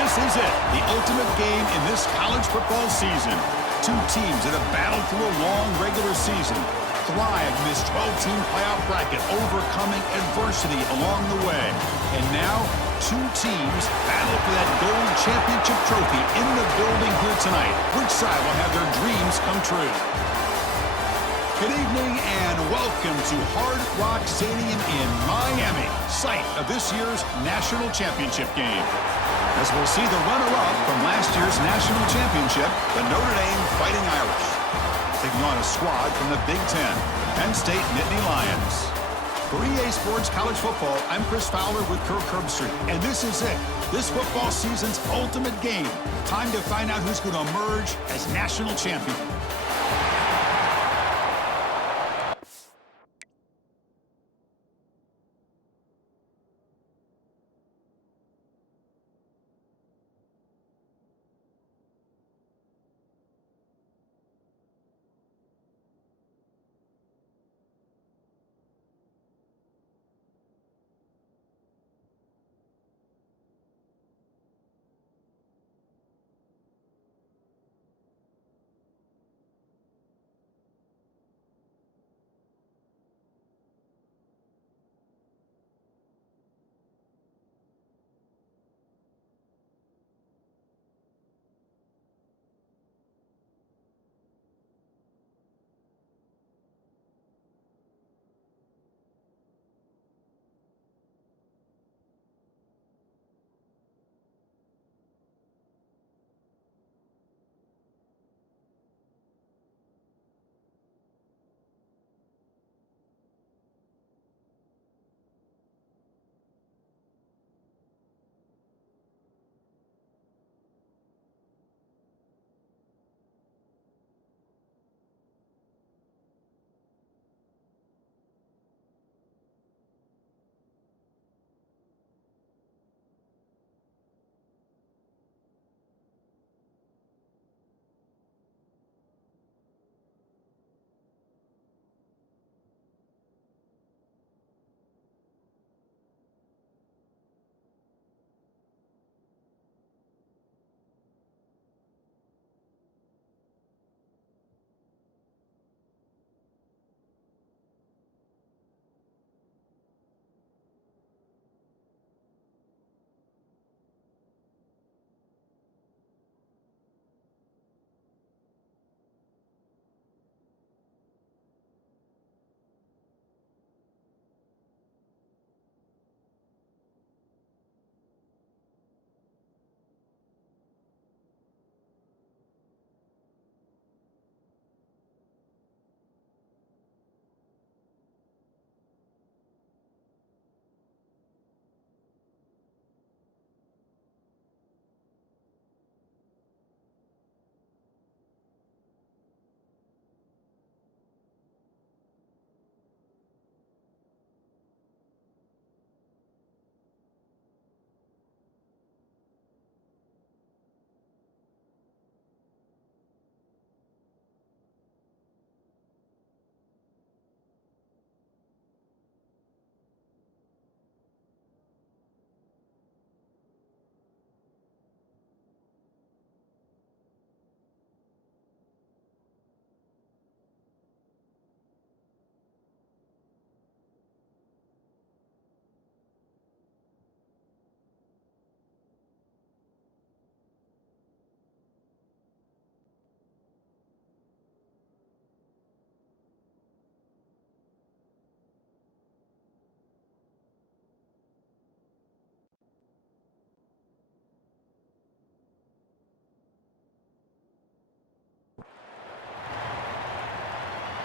This is it, the ultimate game in this college football season. Two teams that have battled through a long regular season, thrived in this 12-team playoff bracket, overcoming adversity along the way. And now, two teams battle for that gold championship trophy in the building here tonight. Which side will have their dreams come true? Good evening and welcome to Hard Rock Stadium in Miami, site of this year's national championship game. As we'll see the runner-up from last year's national championship, the Notre Dame Fighting Irish, taking on a squad from the Big Ten, the Penn State Nittany Lions. For EA Sports College Football, I'm Chris Fowler with Kirk Herbstreit, and this is it, this football season's ultimate game. Time to find out who's going to emerge as national champion.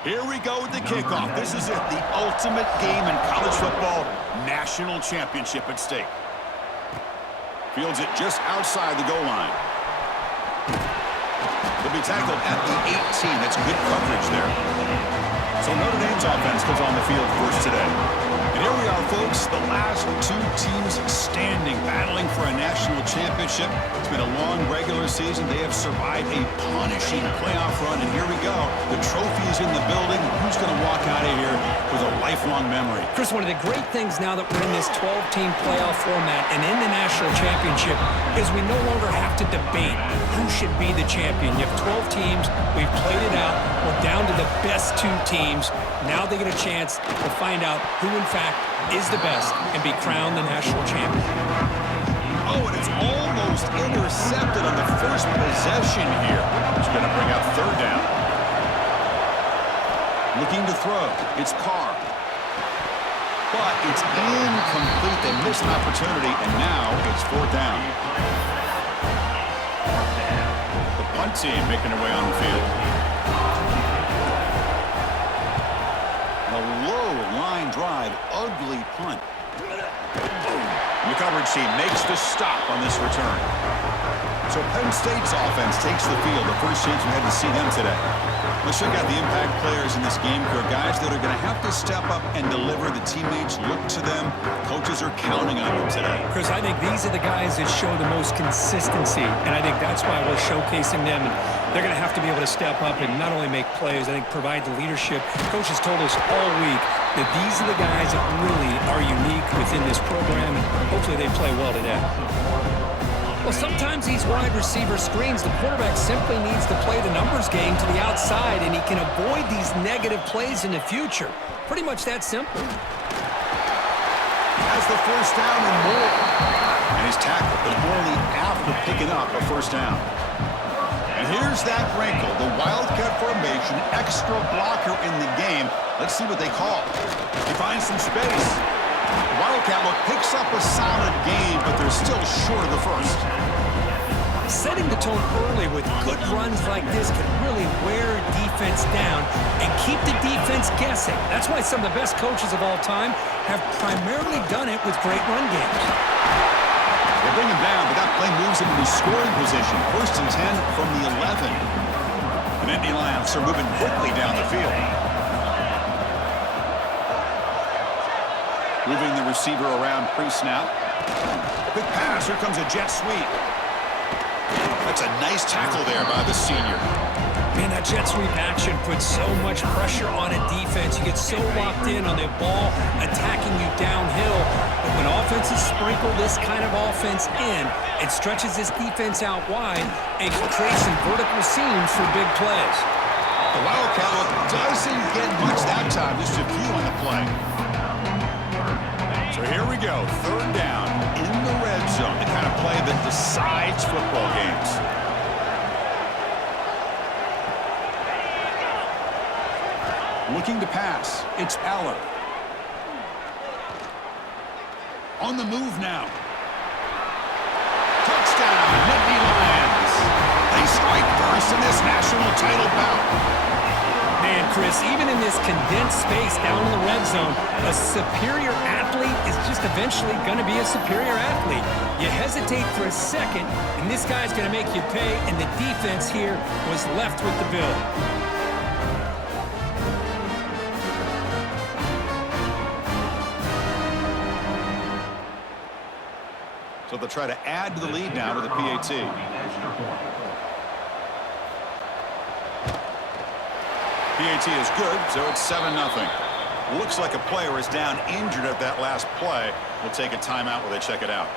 Here we go with the kickoff. This is it, the ultimate game in college football, national championship at stake. Fields it just outside the goal line. He'll be tackled at the 18. That's good coverage there. So Notre Dame's offense goes on the field first today. And here we are, folks, the last two teams standing, battling for a national championship. It's been a long regular season. They have survived a punishing playoff run, and here we go. The trophy is in the building. Who's going to walk out of here with a lifelong memory? Chris, one of the great things now that we're in this 12-team playoff format and in the national championship is we no longer have to debate who should be the champion. You have 12 teams. We've played it out. We're down to the best two teams. Now they get a chance to find out who, in fact, is the best and be crowned the national champion. Oh, and it's almost intercepted on the first possession here. It's going to bring up third down. Looking to throw. It's Carr. But it's incomplete. They missed an opportunity, and now it's fourth down. The punt team making their way on the field. A low line drive, ugly punt. The coverage team makes the stop on this return. So Penn State's offense takes the field. The first chance we had to see them today. Let's check out the impact players in this game. There are guys that are going to have to step up and deliver. The teammates look to them. Coaches are counting on them today. Chris, I think these are the guys that show the most consistency, and I think that's why we're showcasing them. And they're going to have to be able to step up and not only make plays, I think provide the leadership. Coaches told us all week that these are the guys that really are unique within this program, and hopefully they play well today. Well, sometimes these wide receiver screens, the quarterback simply needs to play the numbers game to the outside, and he can avoid these negative plays in the future. Pretty much that simple. Has the first down and more. And he's tackled, but only after picking up a first down. And here's that wrinkle, the Wildcat formation, extra blocker in the game. Let's see what they call. He finds some space. The Wildcat look picks up a solid gain, but they're still short of the first. Setting the tone early with good runs like this can really wear defense down and keep the defense guessing. That's why some of the best coaches of all time have primarily done it with great run games. They bring him down, but that play moves him into scoring position. First and 10 from the 11. And Indy Lions are moving quickly down the field. Moving the receiver around pre-snap. Quick pass. Here comes a jet sweep. That's a nice tackle there by the senior. Man, that jet sweep action puts so much pressure on a defense. You get so locked in on the ball attacking you downhill. But when offenses sprinkle this kind of offense in, it stretches this defense out wide and can create some vertical seams for big plays. The Wildcat look doesn't get much that time. Just a few on the play. So here we go. Third down in the red zone. The kind of play that decides football games. Looking to pass. It's Eller. On the move now. Touchdown, Nittany Lions. They strike first in this national title bout. Man, Chris, even in this condensed space down in the red zone, a superior athlete is just eventually going to be a superior athlete. You hesitate for a second, and this guy's going to make you pay, and the defense here was left with the bill. So they'll try to add to the lead now with a PAT. PAT is good, so it's 7-0. Looks like a player is down injured at that last play. We'll take a timeout while they check it out.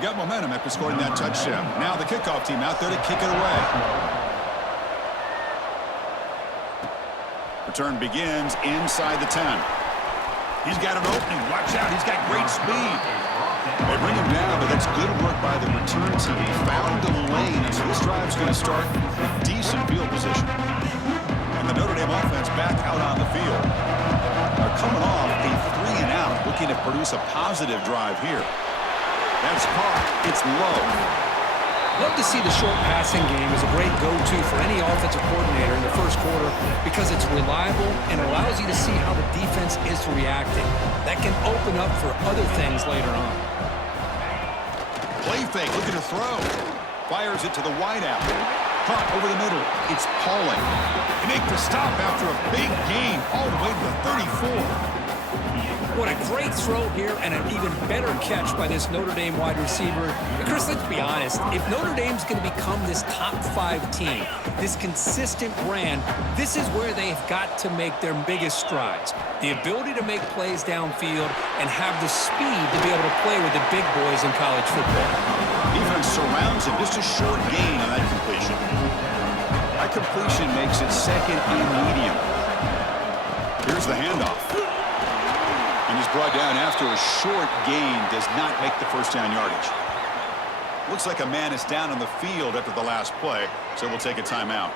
Got momentum after scoring that touchdown. Now the kickoff team out there to kick it away. Return begins inside the 10. He's got an opening. Watch out. He's got great speed. They bring him down, but that's good work by the return team. He found the lane, and so this drive's going to start with decent field position. And the Notre Dame offense back out on the field. They're coming off a 3-and-out, looking to produce a positive drive here. That's caught. It's low. Love to see the short passing game as a great go-to for any offensive coordinator in the first quarter because it's reliable and allows you to see how the defense is reacting. That can open up for other things later on. Play fake, looking to throw. Fires it to the wideout. Caught over the middle. It's Pauling. They make the stop after a big gain all the way to the 34. What a great throw here and an even better catch by this Notre Dame wide receiver. And Chris, let's be honest. If Notre Dame's going to become this top 5 team, this consistent brand, this is where they've got to make their biggest strides. The ability to make plays downfield and have the speed to be able to play with the big boys in college football. Defense surrounds him. Just a short gain on that completion. That completion makes it second and medium. Here's the handoff. And he's brought down after a short gain. Does not make the first down yardage. Looks like a man is down on the field after the last play, so we'll take a timeout.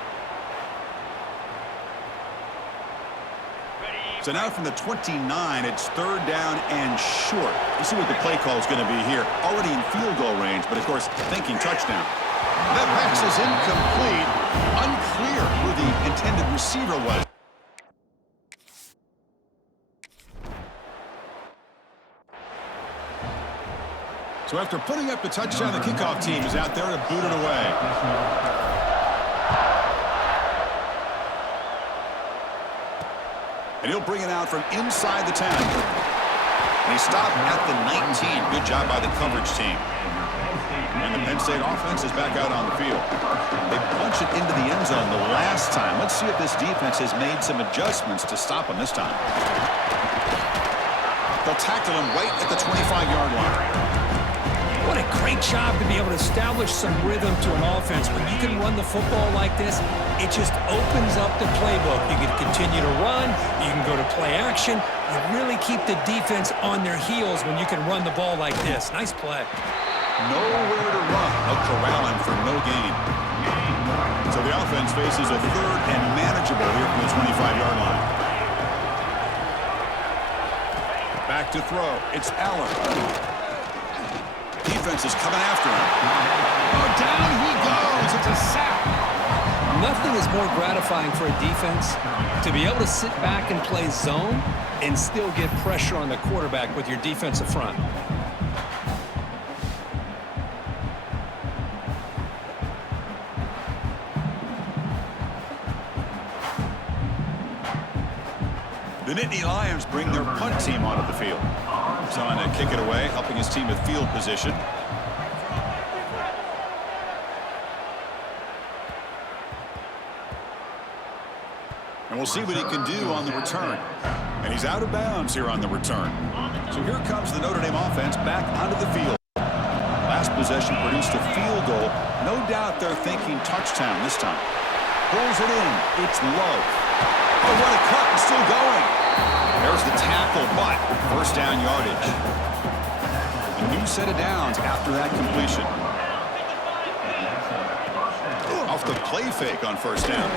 So now from the 29, it's third down and short. Let's see what the play call is going to be here. Already in field goal range, but of course thinking touchdown. That pass is incomplete. Unclear who the intended receiver was. So after putting up the touchdown, the kickoff team is out there to boot it away. And he'll bring it out from inside the 10. And he stopped at the 19. Good job by the coverage team. And the Penn State offense is back out on the field. They punched it into the end zone the last time. Let's see if this defense has made some adjustments to stop him this time. They'll tackle him right at the 25-yard line. What a great job to be able to establish some rhythm to an offense. When you can run the football like this, it just opens up the playbook. You can continue to run. You can go to play action. You really keep the defense on their heels when you can run the ball like this. Nice play. Nowhere to run. They'll corral him for no gain. So the offense faces a third and manageable here from the 25-yard line. Back to throw. It's Allen. Defense is coming after him. Oh, down he goes. It's a sack. Nothing is more gratifying for a defense to be able to sit back and play zone and still get pressure on the quarterback with your defensive front. The Nittany Lions bring their punt team onto the field. He's on to kick it away, helping his team with field position. And we'll see what he can do on the return. And he's out of bounds here on the return. So here comes the Notre Dame offense back onto the field. Last possession produced a field goal. No doubt they're thinking touchdown this time. Pulls it in. It's Love. Oh, what a cut. It's still going. There's the tackle, but first down yardage. A new set of downs after that completion. Off the play fake on first down.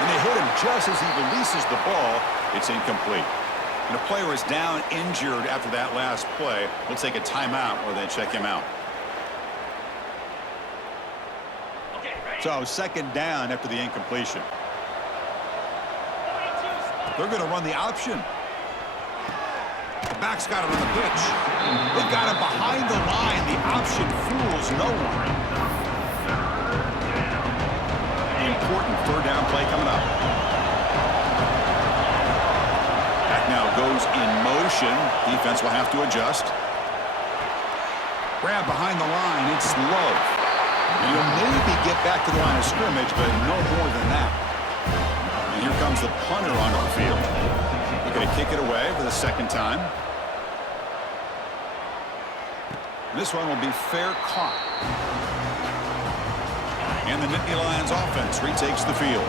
And they hit him just as he releases the ball. It's incomplete. And a player is down injured after that last play. We'll take a timeout where they check him out. So second down after the incompletion. They're going to run the option. The back's got it on the pitch. They got him behind the line. The option fools no one. The important third down play coming up. Back now goes in motion. Defense will have to adjust. Grab behind the line. It's Love. And he'll maybe get back to the line of scrimmage, but no more than that. And here comes the punter onto the field. Looking to kick it away for the second time. And this one will be fair caught. And the Nittany Lions offense retakes the field.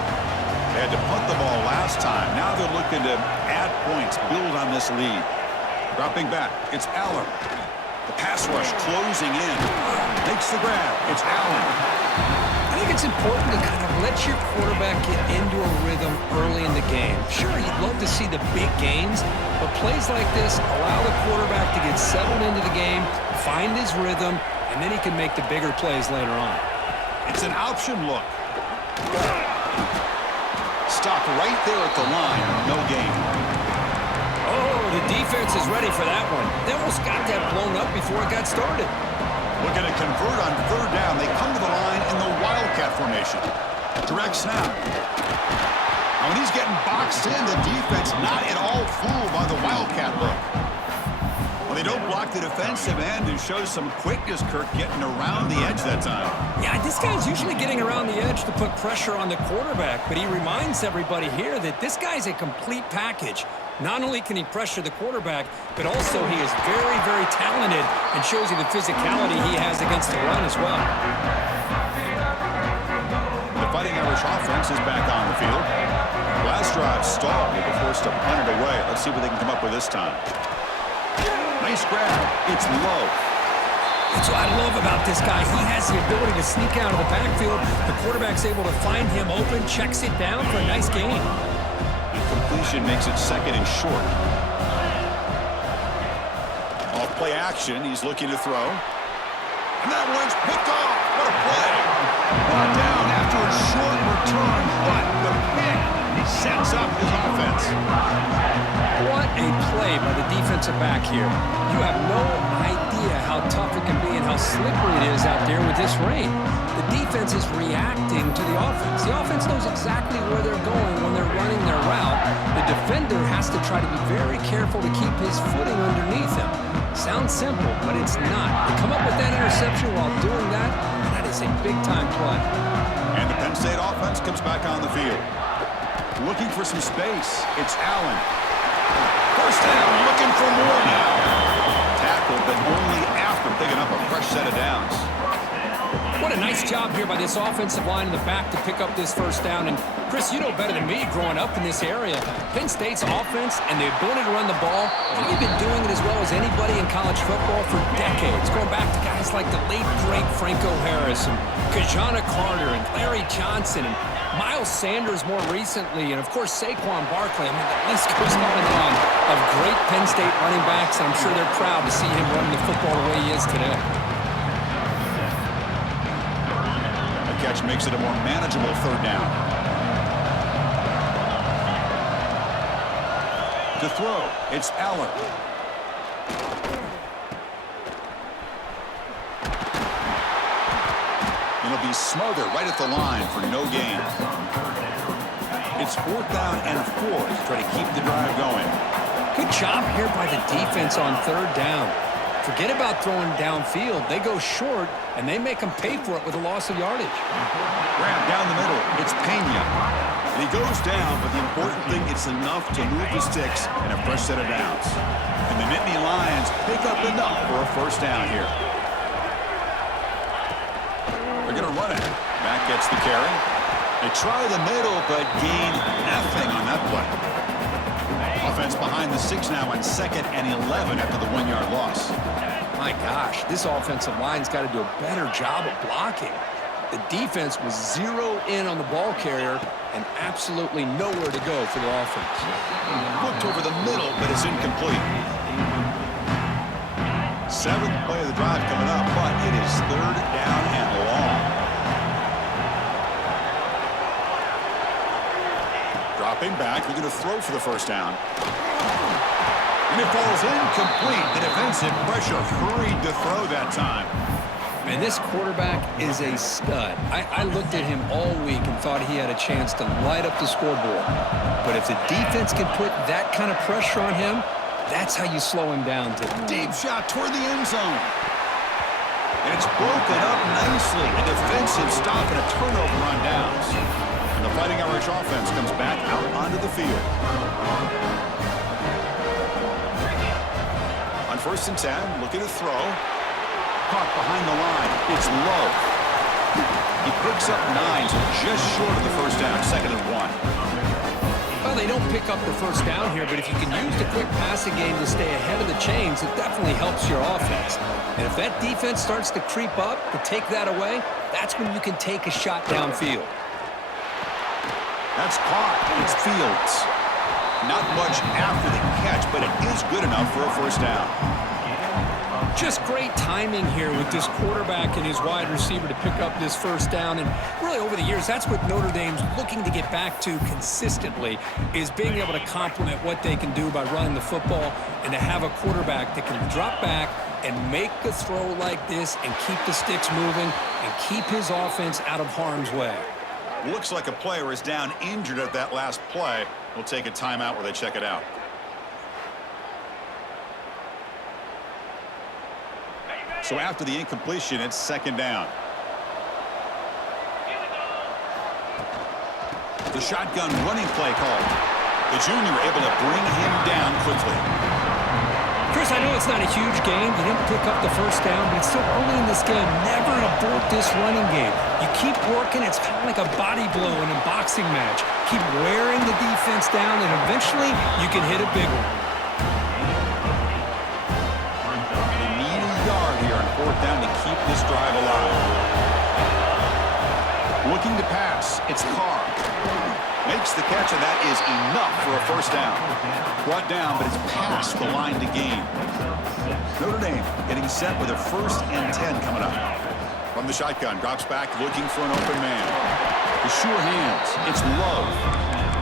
They had to punt the ball last time. Now they're looking to add points, build on this lead. Dropping back, it's Allen. The pass rush closing in. Makes the grab. It's Allen. I think it's important to kind of let your quarterback get into a rhythm early in the game. Sure, you'd love to see the big gains, but plays like this allow the quarterback to get settled into the game, find his rhythm, and then he can make the bigger plays later on. It's an option look. Stopped right there at the line. No gain. Oh, the defense is ready for that one. They almost got that blown up before it got started. Looking to convert on third down. They come to the line in the Wildcat formation. Direct snap. Now, when he's getting boxed in, the defense not at all fooled by the Wildcat look. Well, they don't block the defensive end and show some quickness, Kirk, getting around the edge that time. Yeah, this guy's usually getting around the edge to put pressure on the quarterback, but he reminds everybody here that this guy's a complete package. Not only can he pressure the quarterback, but also he is very, very talented and shows you the physicality he has against the run as well. The Fighting Irish offense is back on the field. Last drive stalled. They were forced to punt it away. Let's see what they can come up with this time. Nice grab. It's low. That's what I love about this guy. He has the ability to sneak out of the backfield. The quarterback's able to find him open, checks it down for a nice gain. Completion makes it second and short. Off play action. He's looking to throw. And that one's picked off. What a play. Brought down after a short return, but the pick sets up his offense. What a play by the defensive back here. You have no idea how tough it can be and how slippery it is out there with this rain. The defense is reacting to the offense. The offense knows exactly where they're going when they're running their route. The defender has to try to be very careful to keep his footing underneath him. Sounds simple, but it's not. To come up with that interception while doing that, that is a big-time play. And the Penn State offense comes back on the field. Looking for some space. It's Allen. First down, looking for more now. Tackled, but only after picking up a fresh set of downs. What a nice job here by this offensive line in the back to pick up this first down. And, Chris, you know better than me growing up in this area. Penn State's offense and the ability to run the ball, they've been doing it as well as anybody in college football for decades, going back to guys like the late, great Franco Harris and Kajana Carter and Larry Johnson and Miles Sanders more recently, and, of course, Saquon Barkley. I mean, the list goes on of great Penn State running backs. I'm sure they're proud to see him running the football the way he is today. Catch makes it a more manageable third down. To throw, it's Allen. It'll be smothered right at the line for no gain. It's fourth down and 4 to try to keep the drive going. Good job here by the defense on third down. Forget about throwing downfield. They go short, and they make them pay for it with a loss of yardage. Grab down the middle. It's Pena. And he goes down, but the important thing, it's enough to move the sticks and a fresh set of downs. And the Nittany Lions pick up enough for a first down here. They're going to run it. Mack gets the carry. They try the middle, but gain nothing on that play. Offense behind the 6 now on 2nd and 11 after the 1-yard loss. My gosh, this offensive line's got to do a better job of blocking. The defense was 0 in on the ball carrier and absolutely nowhere to go for the offense. Looked over the middle, but it's incomplete. 7th play of the drive coming up, but it is 3rd down and long. Dropping back, they're going to throw for the first down. And it falls incomplete. The defensive pressure hurried to throw that time. Man, this quarterback is a stud. I looked at him all week and thought he had a chance to light up the scoreboard. But if the defense can put that kind of pressure on him, that's how you slow him down. Deep shot toward the end zone. And it's broken up nicely. A defensive stop and a turnover on downs. And the Fighting Irish offense comes back out onto the field. On 1st and 10, looking to throw. Caught behind the line. It's low. He picks up 9, so just short of the first down. 2nd and 1. Well, they don't pick up the first down here, but if you can use the quick passing game to stay ahead of the chains, it definitely helps your offense. And if that defense starts to creep up, to take that away, that's when you can take a shot downfield. That's caught. It's Fields. Not much after the catch, but it is good enough for a first down. Just great timing here with this quarterback and his wide receiver to pick up this first down. And really over the years, that's what Notre Dame's looking to get back to consistently, is being able to complement what they can do by running the football and to have a quarterback that can drop back and make a throw like this and keep the sticks moving and keep his offense out of harm's way. Looks like a player is down injured at that last play. We'll take a timeout where they check it out. So after the incompletion, it's second down. The shotgun running play call. The junior able to bring him down quickly. Chris, I know it's not a huge game. You didn't pick up the first down, but it's still early in this game. Never abort this running game. You keep working. It's kind of like a body blow in a boxing match. Keep wearing the defense down, and eventually you can hit a big one. They need a yard here on fourth down to keep this drive alive. Looking to pass. It's Carr. Makes the catch, and that is enough for a first down. Brought down, but it's past the line to gain. Notre Dame getting set with a 1st and 10 coming up. From the shotgun, drops back looking for an open man. The sure hands. It's Love.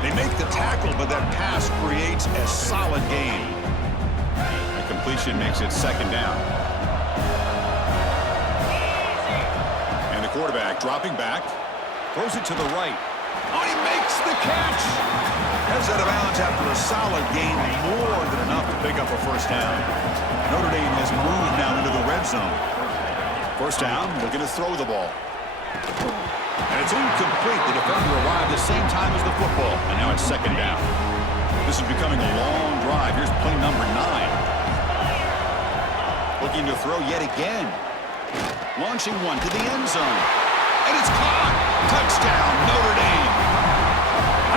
They make the tackle, but that pass creates a solid gain. A completion makes it second down. And the quarterback dropping back. Throws it to the right. Oh, he makes the catch. Heads out of bounds after a solid gain, more than enough to pick up a first down. Notre Dame has moved now into the red zone. First down, looking to throw the ball. And it's incomplete. The defender arrived the same time as the football, and now it's second down. This is becoming a long drive. Here's play number 9. Looking to throw yet again. Launching one to the end zone. And it's caught. Touchdown, Notre Dame.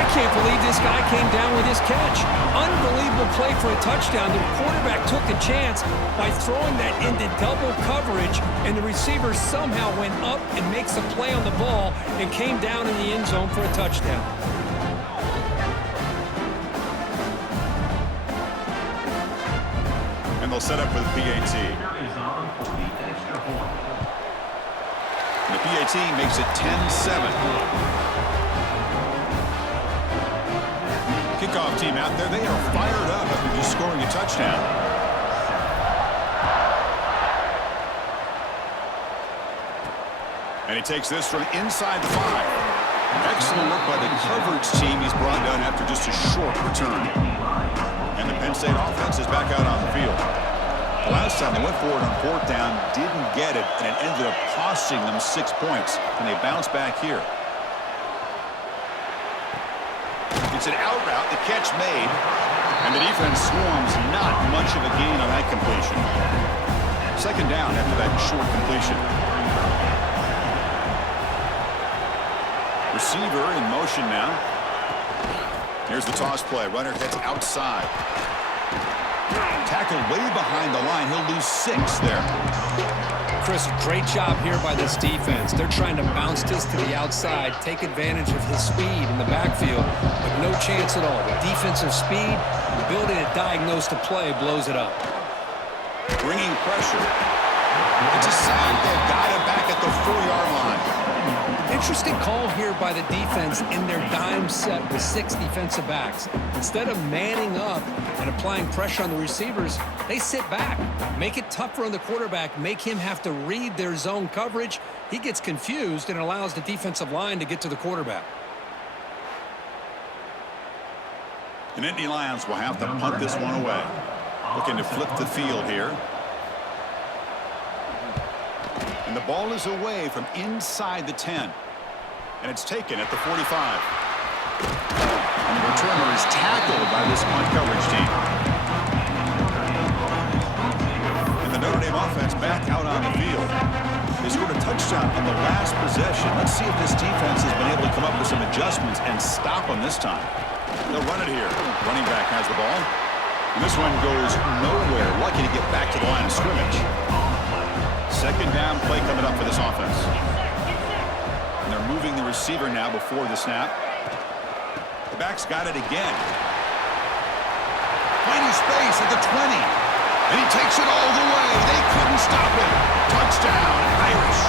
I can't believe this guy came down with his catch. Unbelievable play for a touchdown. The quarterback took a chance by throwing that into double coverage, and the receiver somehow went up and makes a play on the ball and came down in the end zone for a touchdown. And they'll set up for the PAT. The PAT makes it 10-7. Kickoff team out there, they are fired up after just scoring a touchdown. And he takes this from inside the 5. Excellent work by the coverage team. He's brought down after just a short return. And the Penn State offense is back out on the field. The last time they went forward on fourth down, didn't get it, and it ended up costing them 6 points. And they bounce back here. It's an out route, the catch made, and the defense swarms. Not much of a gain on that completion. Second down after that short completion. Receiver in motion now. Here's the toss play. Runner heads outside. Tackled way behind the line. He'll lose 6 there. Chris, great job here by this defense. They're trying to bounce this to the outside, take advantage of his speed in the backfield, but no chance at all. The defensive speed, the ability to diagnose the play blows it up. Bringing pressure. It's a sack. They've got it back at the 4-yard line. Interesting call here by the defense in their dime set with 6 defensive backs. Instead of manning up and applying pressure on the receivers, they sit back, make it tougher on the quarterback, make him have to read their zone coverage. He gets confused and allows the defensive line to get to the quarterback. And Nittany Lions will have to punt this one away. Looking to flip the field here. And the ball is away from inside the 10. And it's taken at the 45. And the returner is tackled by this punt coverage team. And the Notre Dame offense back out on the field. They scored a touchdown on the last possession. Let's see if this defense has been able to come up with some adjustments and stop them this time. They'll run it here. Running back has the ball. And this one goes nowhere. Lucky to get back to the line of scrimmage. Second down play coming up for this offense. And they're moving the receiver now before the snap. The back's got it again. Finding space at the 20. And he takes it all the way. They couldn't stop him. Touchdown, Irish.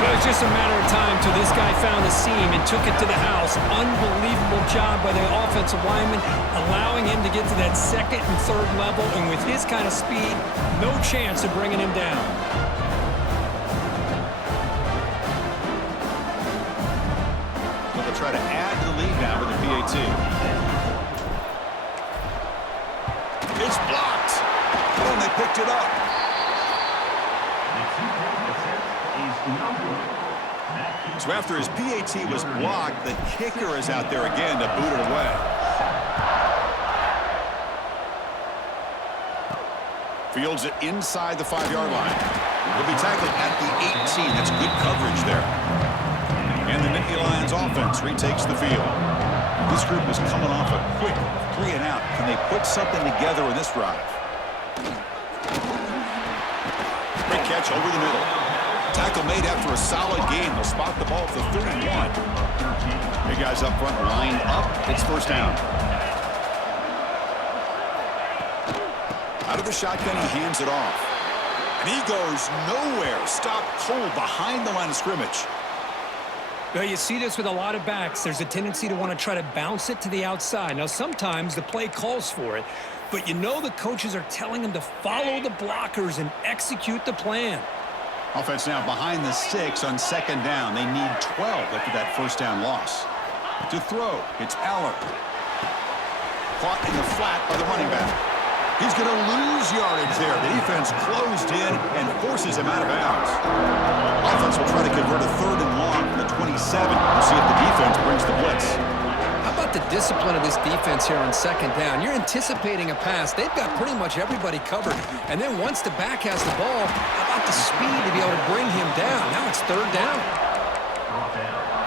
It was just a matter of time till this guy found the seam and took it to the house. Unbelievable job by the offensive lineman, allowing him to get to that second and third level. And with his kind of speed, no chance of bringing him down. try to add to the lead now with the PAT. It's blocked. Oh, and they picked it up. So after his PAT was blocked, the kicker is out there again to boot it away. Fields it inside the 5-yard line. He'll be tackled at the 18. That's good coverage there. And the Nittany Lions offense retakes the field. This group is coming off a quick 3-and-out. Can they put something together in this drive? Great catch over the middle. Tackle made after a solid gain. They'll spot the ball at the 31. Big guys up front lined up. It's first down. Out of the shotgun, he hands it off. And he goes nowhere. Stopped cold behind the line of scrimmage. Well, you see this with a lot of backs. There's a tendency to want to try to bounce it to the outside. Now, sometimes the play calls for it, but you know the coaches are telling them to follow the blockers and execute the plan. Offense now behind the 6 on second down. They need 12 after that first down loss. To throw, it's Aller. Caught in the flat by the running back. He's going to lose yardage there. The defense closed in and forces him out of bounds. Offense will try to convert a 3rd and long from the 27. We'll see if the defense brings the blitz. How about the discipline of this defense here on second down? You're anticipating a pass. They've got pretty much everybody covered. And then once the back has the ball, how about the speed to be able to bring him down? Now it's 3rd down.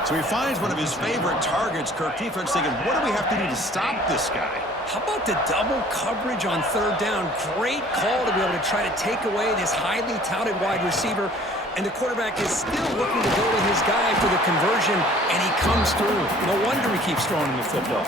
So he finds one of his favorite targets. Kirk defense thinking, what do we have to do to stop this guy? How about the double coverage on 3rd down? Great call to be able to try to take away this highly touted wide receiver. And the quarterback is still looking to go to his guy for the conversion, and he comes through. No wonder he keeps throwing him the football.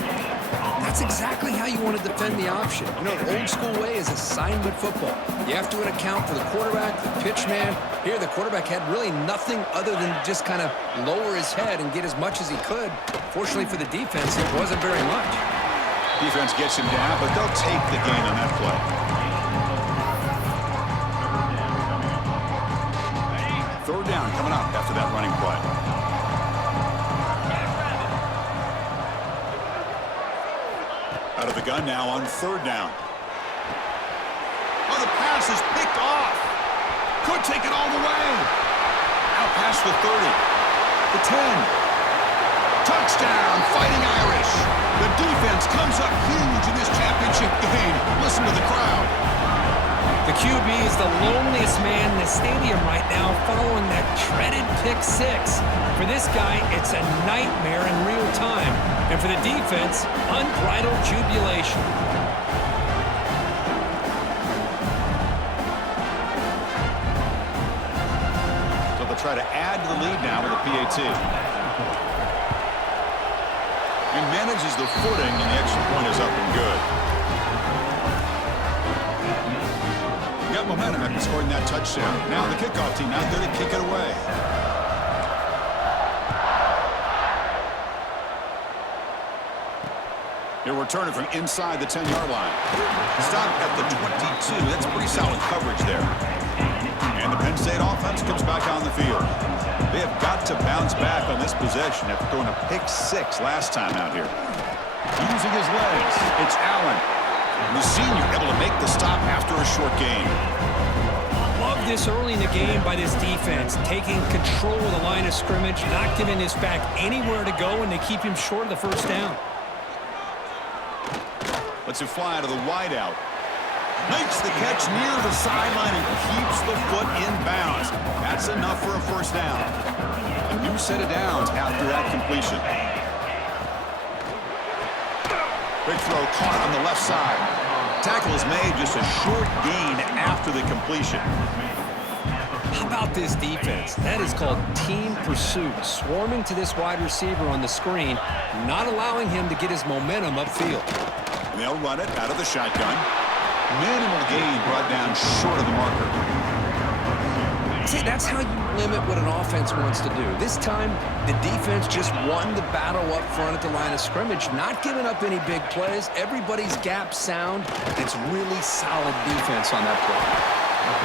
That's exactly how you want to defend the option. You know, the old school way is assignment football. You have to account for the quarterback, the pitch man. Here, the quarterback had really nothing other than just kind of lower his head and get as much as he could. Fortunately for the defense, it wasn't very much. Defense gets him down, but they'll take the gain on that play. 3rd down coming up after that running play. Out of the gun now on 3rd down. Oh, the pass is picked off. Could take it all the way. Out past the 30. The 10. Touchdown, Fighting Irish. The defense comes up huge in this championship game. Listen to the crowd. The QB is the loneliest man in the stadium right now following that dreaded pick 6. For this guy, it's a nightmare in real time. And for the defense, unbridled jubilation. So they'll try to add to the lead now with a PAT. And manages the footing, and the extra point is up and good. Got momentum after scoring that touchdown. Now the kickoff team out there to kick it away. He'll return it from inside the 10-yard line. Stop at the 22. That's pretty solid coverage there. And the Penn State offense comes back on the field. They have got to bounce back on this possession after throwing a pick 6 last time out here. Using his legs, it's Allen. The senior able to make the stop after a short game. Love this early in the game by this defense, taking control of the line of scrimmage, not giving this back anywhere to go, and they keep him short of the first down. Lets it fly to the wideout. Makes the catch near the sideline and keeps the foot in bounds. That's enough for a first down. A new set of downs after that completion. Big throw caught on the left side. Tackle is made, just a short gain after the completion. How about this defense? That is called team pursuit. Swarming to this wide receiver on the screen, not allowing him to get his momentum upfield. And they'll run it out of the shotgun. Minimal gain brought down short of the marker. See, that's how you limit what an offense wants to do. This time, the defense just won the battle up front at the line of scrimmage, not giving up any big plays. Everybody's gap sound. It's really solid defense on that play.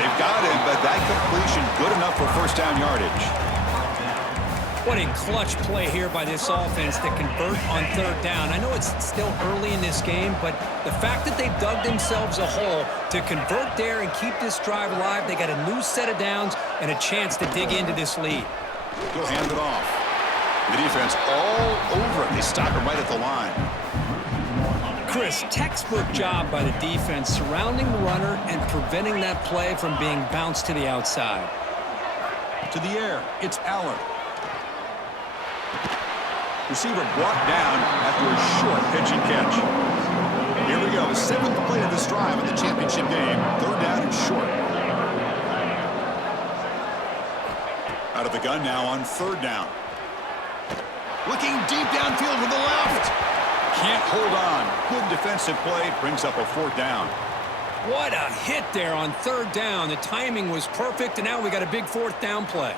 They've got him, but that completion good enough for first down yardage. What a clutch play here by this offense to convert on third down. I know it's still early in this game, but the fact that they've dug themselves a hole to convert there and keep this drive alive, they got a new set of downs and a chance to dig into this lead. He'll hand it off. The defense all over it. They stop him right at the line. Chris, textbook job by the defense surrounding the runner and preventing that play from being bounced to the outside. To the air, it's Aller. Receiver brought down after a short pitch and catch. Here we go, 7th play of this drive in the championship game. 3rd down and short. Out of the gun now on 3rd down. Looking deep downfield to the left. Can't hold on. Good defensive play. Brings up a 4th down. What a hit there on 3rd down. The timing was perfect, and now we got a big 4th down play.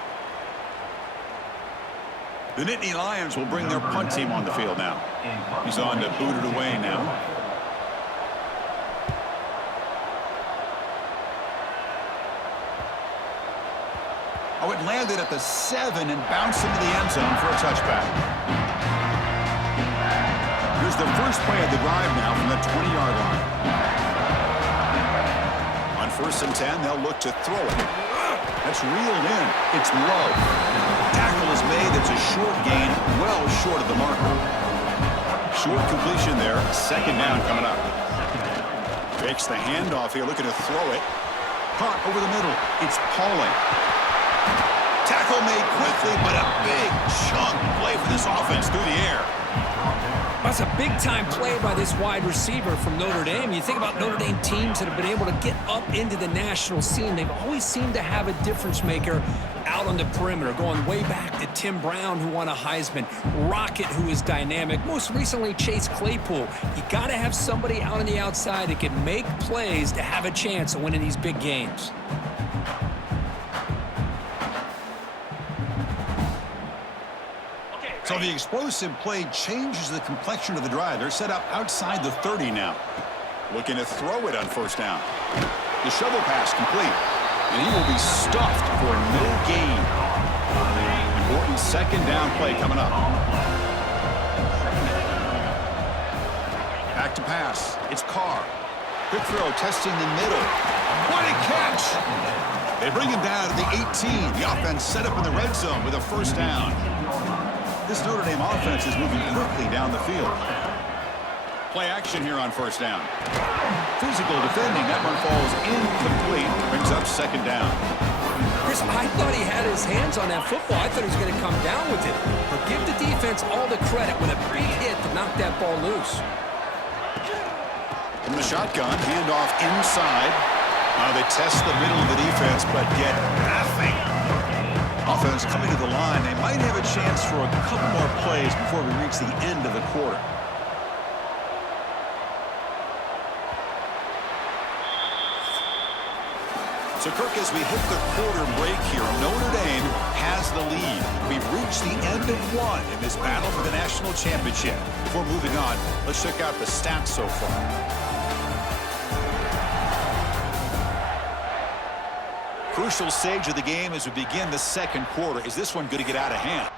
The Nittany Lions will bring their punt team on the field now. He's on to boot it away now. Oh, it landed at the 7 and bounced into the end zone for a touchback. Here's the first play of the drive now from the 20-yard line. On 1st and 10, they'll look to throw it. That's reeled in. It's low. Tackle is made. It's a short gain, well short of the marker. Short completion there. 2nd down coming up. Fakes the handoff here, looking to throw it. Caught over the middle. It's Pauling. Tackle made quickly, but a big chunk play for this offense through the air. That's a big-time play by this wide receiver from Notre Dame. You think about Notre Dame teams that have been able to get up into the national scene. They've always seemed to have a difference maker out on the perimeter, going way back to Tim Brown, who won a Heisman, Rocket, who is dynamic, most recently Chase Claypool. You got to have somebody out on the outside that can make plays to have a chance of winning these big games. So the explosive play changes the complexion of the drive. They're set up outside the 30 now. Looking to throw it on 1st down. The shovel pass complete. And he will be stuffed for no gain. Important 2nd down play coming up. Back to pass. It's Carr. Quick throw, testing the middle. What a catch! They bring him down to the 18. The offense set up in the red zone with a 1st down. This Notre Dame offense is moving quickly down the field. Play action here on 1st down. Physical defending. That one falls incomplete. Brings up 2nd down. Chris, I thought he had his hands on that football. I thought he was going to come down with it. But give the defense all the credit with a big hit to knock that ball loose. From the shotgun, handoff inside. Now they test the middle of the defense, but get nothing. Offense coming to the line. They might have a chance for a couple more plays before we reach the end of the quarter. So, Kirk, as we hit the quarter break here, Notre Dame has the lead. We've reached the end of one in this battle for the national championship. Before moving on, let's check out the stats so far. Crucial stage of the game as we begin the 2nd quarter. Is this one going to get out of hand?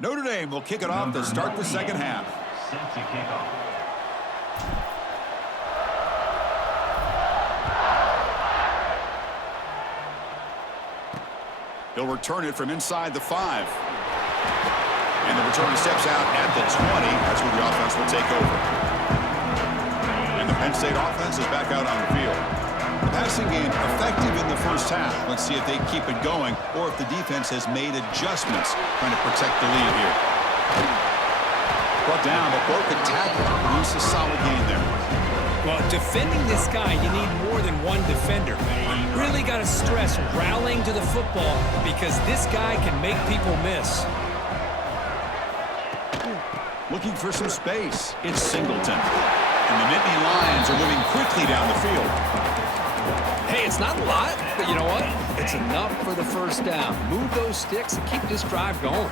Notre Dame will kick it off to start the second half. Set to kick off. He'll return it from inside the 5. And the returner steps out at the 20. That's where the offense will take over. And the Penn State offense is back out on the field. The passing game effective in the first half. Let's see if they keep it going or if the defense has made adjustments trying to protect the lead here. Brought down, but broke a tackle to produce a solid gain there. Well, defending this guy, you need more than one defender. You really got to stress rallying to the football because this guy can make people miss. Looking for some space. It's Singleton. And the Nittany Lions are moving quickly down the field. Hey, it's not a lot, but you know what? It's enough for the first down. Move those sticks and keep this drive going.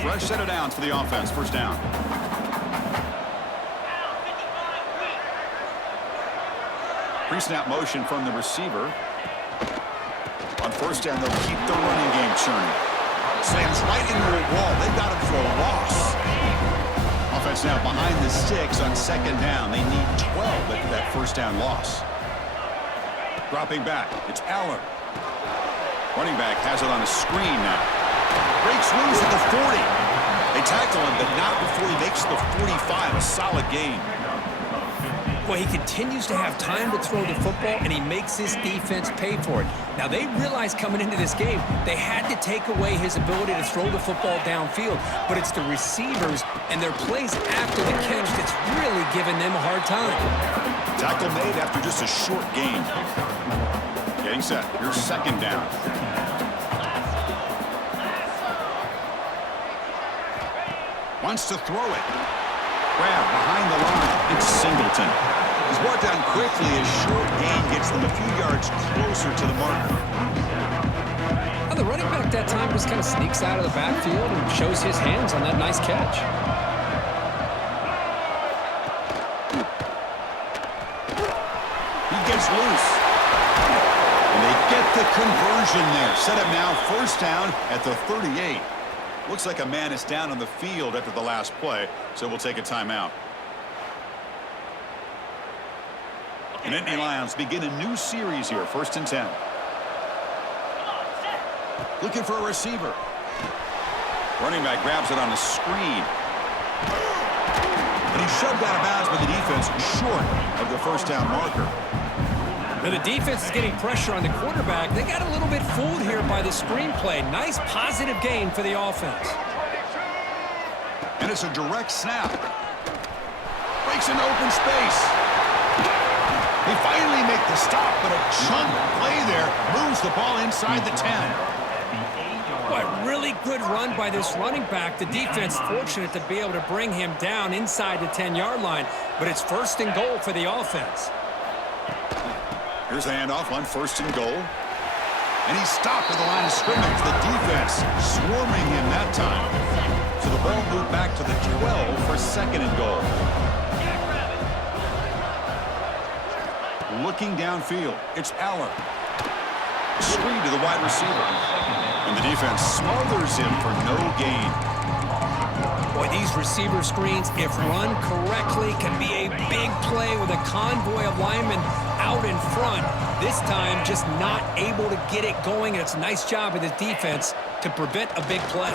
Fresh set of downs for the offense. First down. Pre-snap motion from the receiver. On first down, they'll keep the running game churning. Slams right into a wall. They've got him for a loss. Offense now behind the 6 on second down. They need 12 after that first down loss. Dropping back. It's Aller. Running back has it on a screen now. Breaks loose at the 40. They tackle him, but not before he makes the 45. A solid gain. Well, he continues to have time to throw the football, and he makes his defense pay for it. Now, they realized coming into this game, they had to take away his ability to throw the football downfield, but it's the receivers and their plays after the catch that's really giving them a hard time. Tackle made after just a short gain. Getting set. Here's second down. Wants to throw it. Grab behind the line. It's Singleton. He's brought down quickly as short gain gets them a few yards closer to the marker. Now, the running back that time just kind of sneaks out of the backfield and shows his hands on that nice catch. He gets loose. And they get the conversion there. Set up now first down at the 38. Looks like a man is down on the field after the last play, so we'll take a timeout. The Nittany Lions begin a new series here, 1st and 10. Looking for a receiver. Running back grabs it on a screen. And he's shoved out of bounds by the defense short of the first down marker. Now, the defense is getting pressure on the quarterback. They got a little bit fooled here by the screenplay. Nice positive gain for the offense. And it's a direct snap. Breaks into open space. They finally make the stop, but a chunk play there moves the ball inside the 10. A really good run by this running back. The defense fortunate to be able to bring him down inside the 10-yard line, but it's 1st and goal for the offense. Here's the handoff on 1st and goal. And he's stopped at the line of scrimmage. The defense swarming him that time. So the ball moved back to the 12 for 2nd and goal. Looking downfield, it's Aller. Screen to the wide receiver. And the defense smothers him for no gain. Boy, these receiver screens, if run correctly, can be a big play with a convoy of linemen out in front. This time, just not able to get it going, and it's a nice job of the defense to prevent a big play.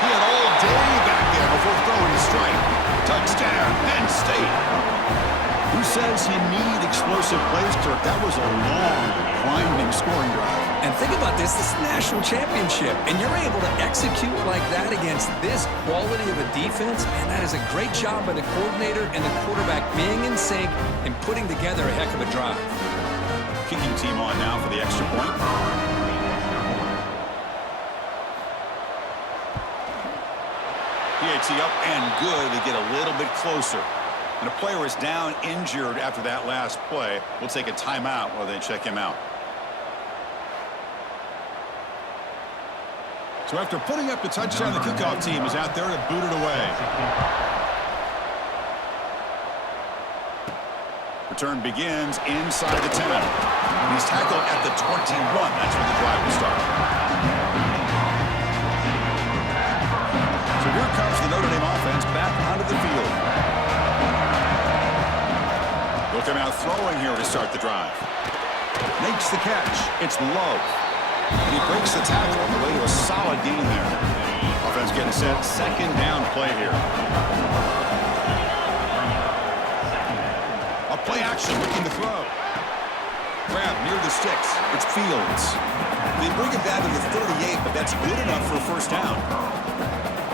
He had all day back there before throwing the strike. Touchdown, Penn State. Who says you need explosive plays, Kirk? That was a long, grinding scoring drive. And think about this. This is a national championship, and you're able to execute like that against this quality of a defense, and that is a great job by the coordinator and the quarterback being in sync and putting together a heck of a drive. Kicking team on now for the extra point. PAT up and good to get a little bit closer. And a player is down injured after that last play. We'll take a timeout while they check him out. So after putting up the touchdown, the kickoff team is out there to boot it away. Return begins inside the 10. He's tackled at the 21. That's where the drive will start. throwing here to start the drive. Makes the catch. It's low. And he breaks the tackle on the way to a solid gain there. Offense getting set. Second down play here. A play action looking to throw. Grab near the sticks. It's Fields. They bring it down to the 38, but that's good enough for a first down.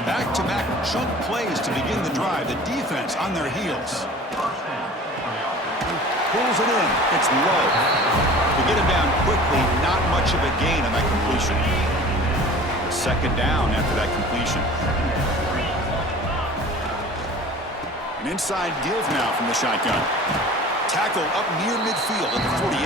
Back-to-back chunk plays to begin the drive. The defense on their heels. Pulls it in. It's low. To get him down quickly, not much of a gain on that completion. Second down after that completion. An inside give now from the shotgun. Tackle up near midfield at the 48.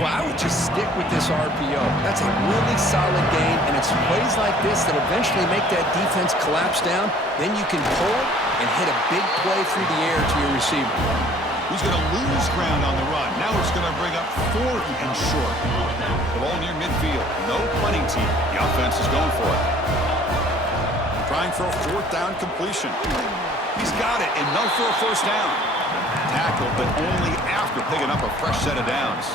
Well, I would just stick with this RPO. That's a really solid game, and it's plays like this that eventually make that defense collapse down. Then you can pull it and hit a big play through the air to your receiver. Who's going to lose ground on the run. Now it's going to bring up 4th and short. The ball near midfield. No punting team. The offense is going for it. Trying for a 4th down completion. He's got it. Enough for a first down. Tackled, but only after picking up a fresh set of downs.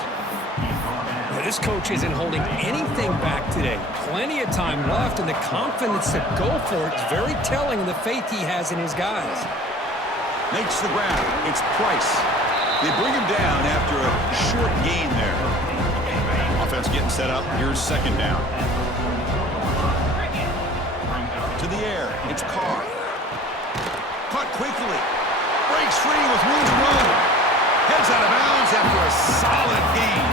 This coach isn't holding anything back today. Plenty of time left, and the confidence to go for it is very telling of the faith he has in his guys. Makes the grab. It's Price. They bring him down after a short gain there. Offense getting set up. Here's second down. To the air. It's Carr. Caught quickly. Breaks free with room to run. Heads out of bounds after a solid gain.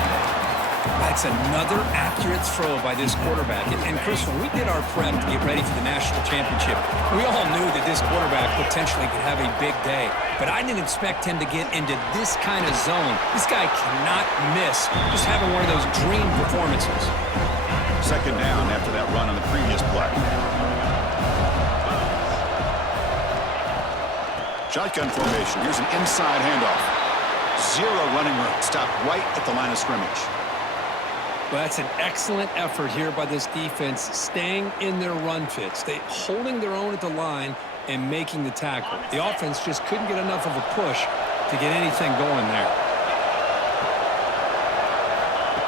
That's another accurate throw by this quarterback. And Chris, when we did our prep to get ready for the national championship, we all knew that this quarterback potentially could have a big day. But I didn't expect him to get into this kind of zone. This guy cannot miss. Just having one of those dream performances. Second down after that run on the previous play. Shotgun formation. Here's an inside handoff. Zero running room. Stopped right at the line of scrimmage. Well, that's an excellent effort here by this defense, staying in their run fits. They holding their own at the line and making the tackle. The offense just couldn't get enough of a push to get anything going there.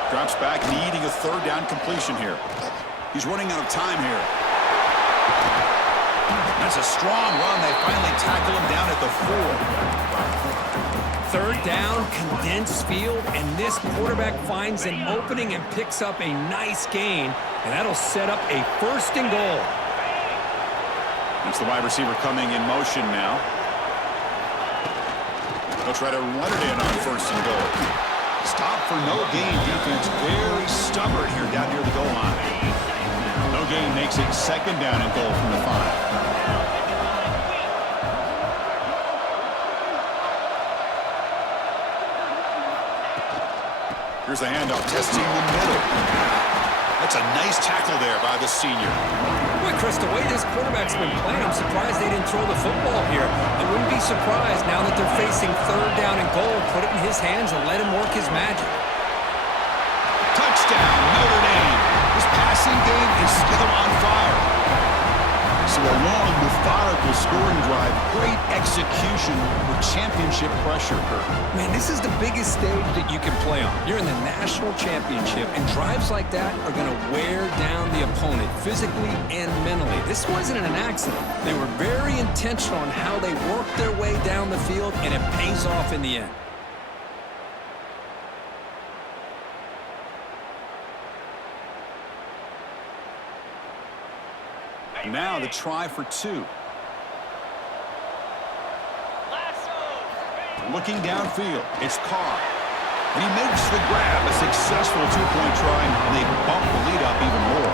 Drops back, needing a 3rd down completion here. He's running out of time here. That's a strong run. They finally tackle him down at the 4. 3rd down, condensed field, and this quarterback finds an opening and picks up a nice gain, and that'll set up a 1st and goal. It's the wide receiver coming in motion now. They'll try to run it in on 1st and goal. Stop for no gain. Defense very stubborn here down near the goal line. No gain makes it 2nd down and goal from the 5. Here's the handoff, testing the middle. That's a nice tackle there by the senior. Boy, Chris, the way this quarterback's been playing, I'm surprised they didn't throw the football here. I wouldn't be surprised now that they're facing 3rd down and goal. Put it in his hands and let him work his magic. Touchdown, Notre Dame. This passing game is still on fire. So a long, methodical scoring drive, great execution with championship pressure. Man, this is the biggest stage that you can play on. You're in the national championship, and drives like that are going to wear down the opponent physically and mentally. This wasn't an accident. They were very intentional on how they worked their way down the field, and it pays off in the end. Now the try for 2. Looking downfield, it's Carr. And he makes the grab, a successful 2-point try, and they bump the lead up even more.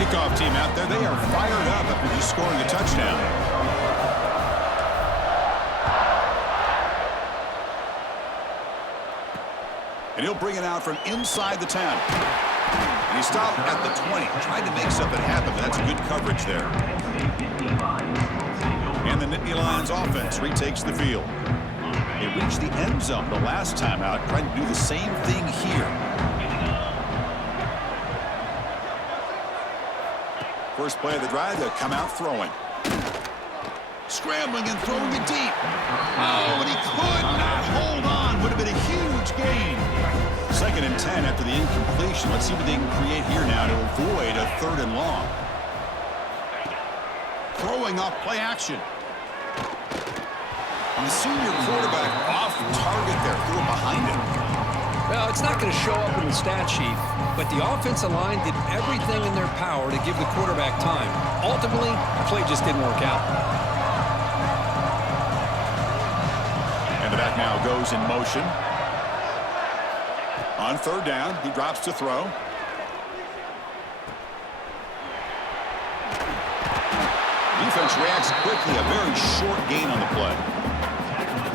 Kickoff team out there, they are fired up after just scoring a touchdown. And he'll bring it out from inside the 10. And he stopped at the 20. Tried to make something happen, but that's good coverage there. And the Nittany Lions offense retakes the field. They reached the end zone the last time out, trying to do the same thing here. First play of the drive, they'll come out throwing. Scrambling and throwing it deep. Oh, and he could not hold on. Would have been a huge gain. 2nd and 10 after the incompletion. Let's see what they can create here now to avoid a 3rd and long. Throwing off play action. And the senior quarterback off target there. Threw it behind him. Well, it's not going to show up in the stat sheet, but the offensive line did everything in their power to give the quarterback time. Ultimately, the play just didn't work out. And the back now goes in motion. On 3rd down, he drops to throw. Defense reacts quickly. A very short gain on the play.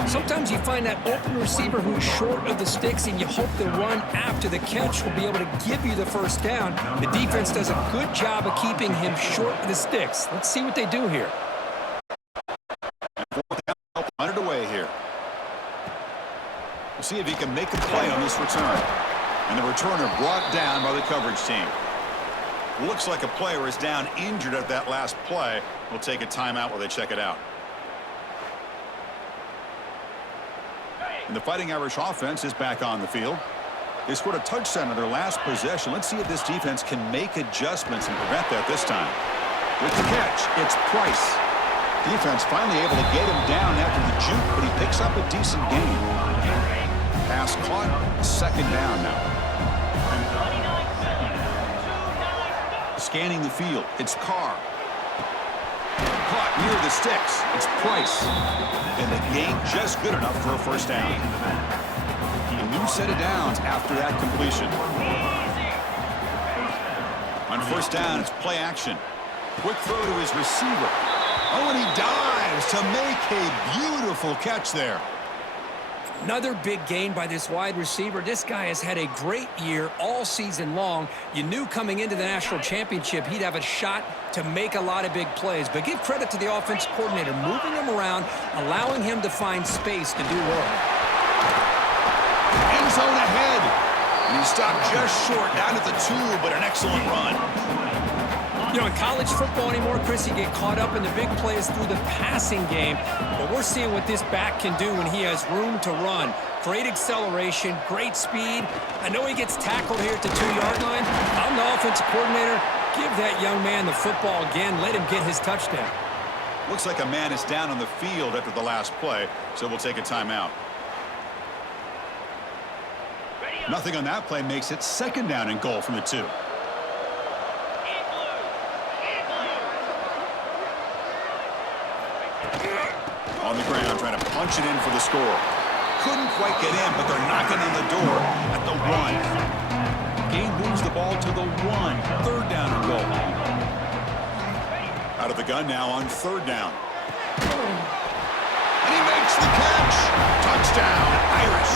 Sometimes you find that open receiver who's short of the sticks, and you hope the run after the catch will be able to give you the first down. The defense does a good job of keeping him short of the sticks. Let's see what they do here. And 4th down, run it away here. We'll see if he can make a play on this return. And the returner brought down by the coverage team. Looks like a player is down injured at that last play. We'll take a timeout while they check it out. And the Fighting Irish offense is back on the field. They scored a touchdown on their last possession. Let's see if this defense can make adjustments and prevent that this time. With the catch, it's Price. Defense finally able to get him down after the juke, but he picks up a decent gain. Pass caught, 2nd down now. Scanning the field, it's Carr. Caught near the sticks, it's Price. And the gain just good enough for a first down. A new set of downs after that completion. On 1st down, it's play action. Quick throw to his receiver. Oh, and he dives to make a beautiful catch there. Another big gain by this wide receiver. This guy has had a great year all season long. You knew coming into the national championship he'd have a shot to make a lot of big plays. But give credit to the offense coordinator, moving him around, allowing him to find space to do work. End zone ahead. And he stopped just short down at the 2, but an excellent run. You know, in college football anymore, Chris, you get caught up in the big plays through the passing game. But we're seeing what this back can do when he has room to run. Great acceleration, great speed. I know he gets tackled here at the 2-yard line. I'm the offensive coordinator. Give that young man the football again. Let him get his touchdown. Looks like a man is down on the field after the last play, so we'll take a timeout. Nothing on that play makes it 2nd down and goal from the 2. On the ground, trying to punch it in for the score. Couldn't quite get in, but they're knocking on the door at the 1. Game moves the ball to the 1. 3rd down and goal. Out of the gun now on 3rd down. And he makes the catch. Touchdown, Irish.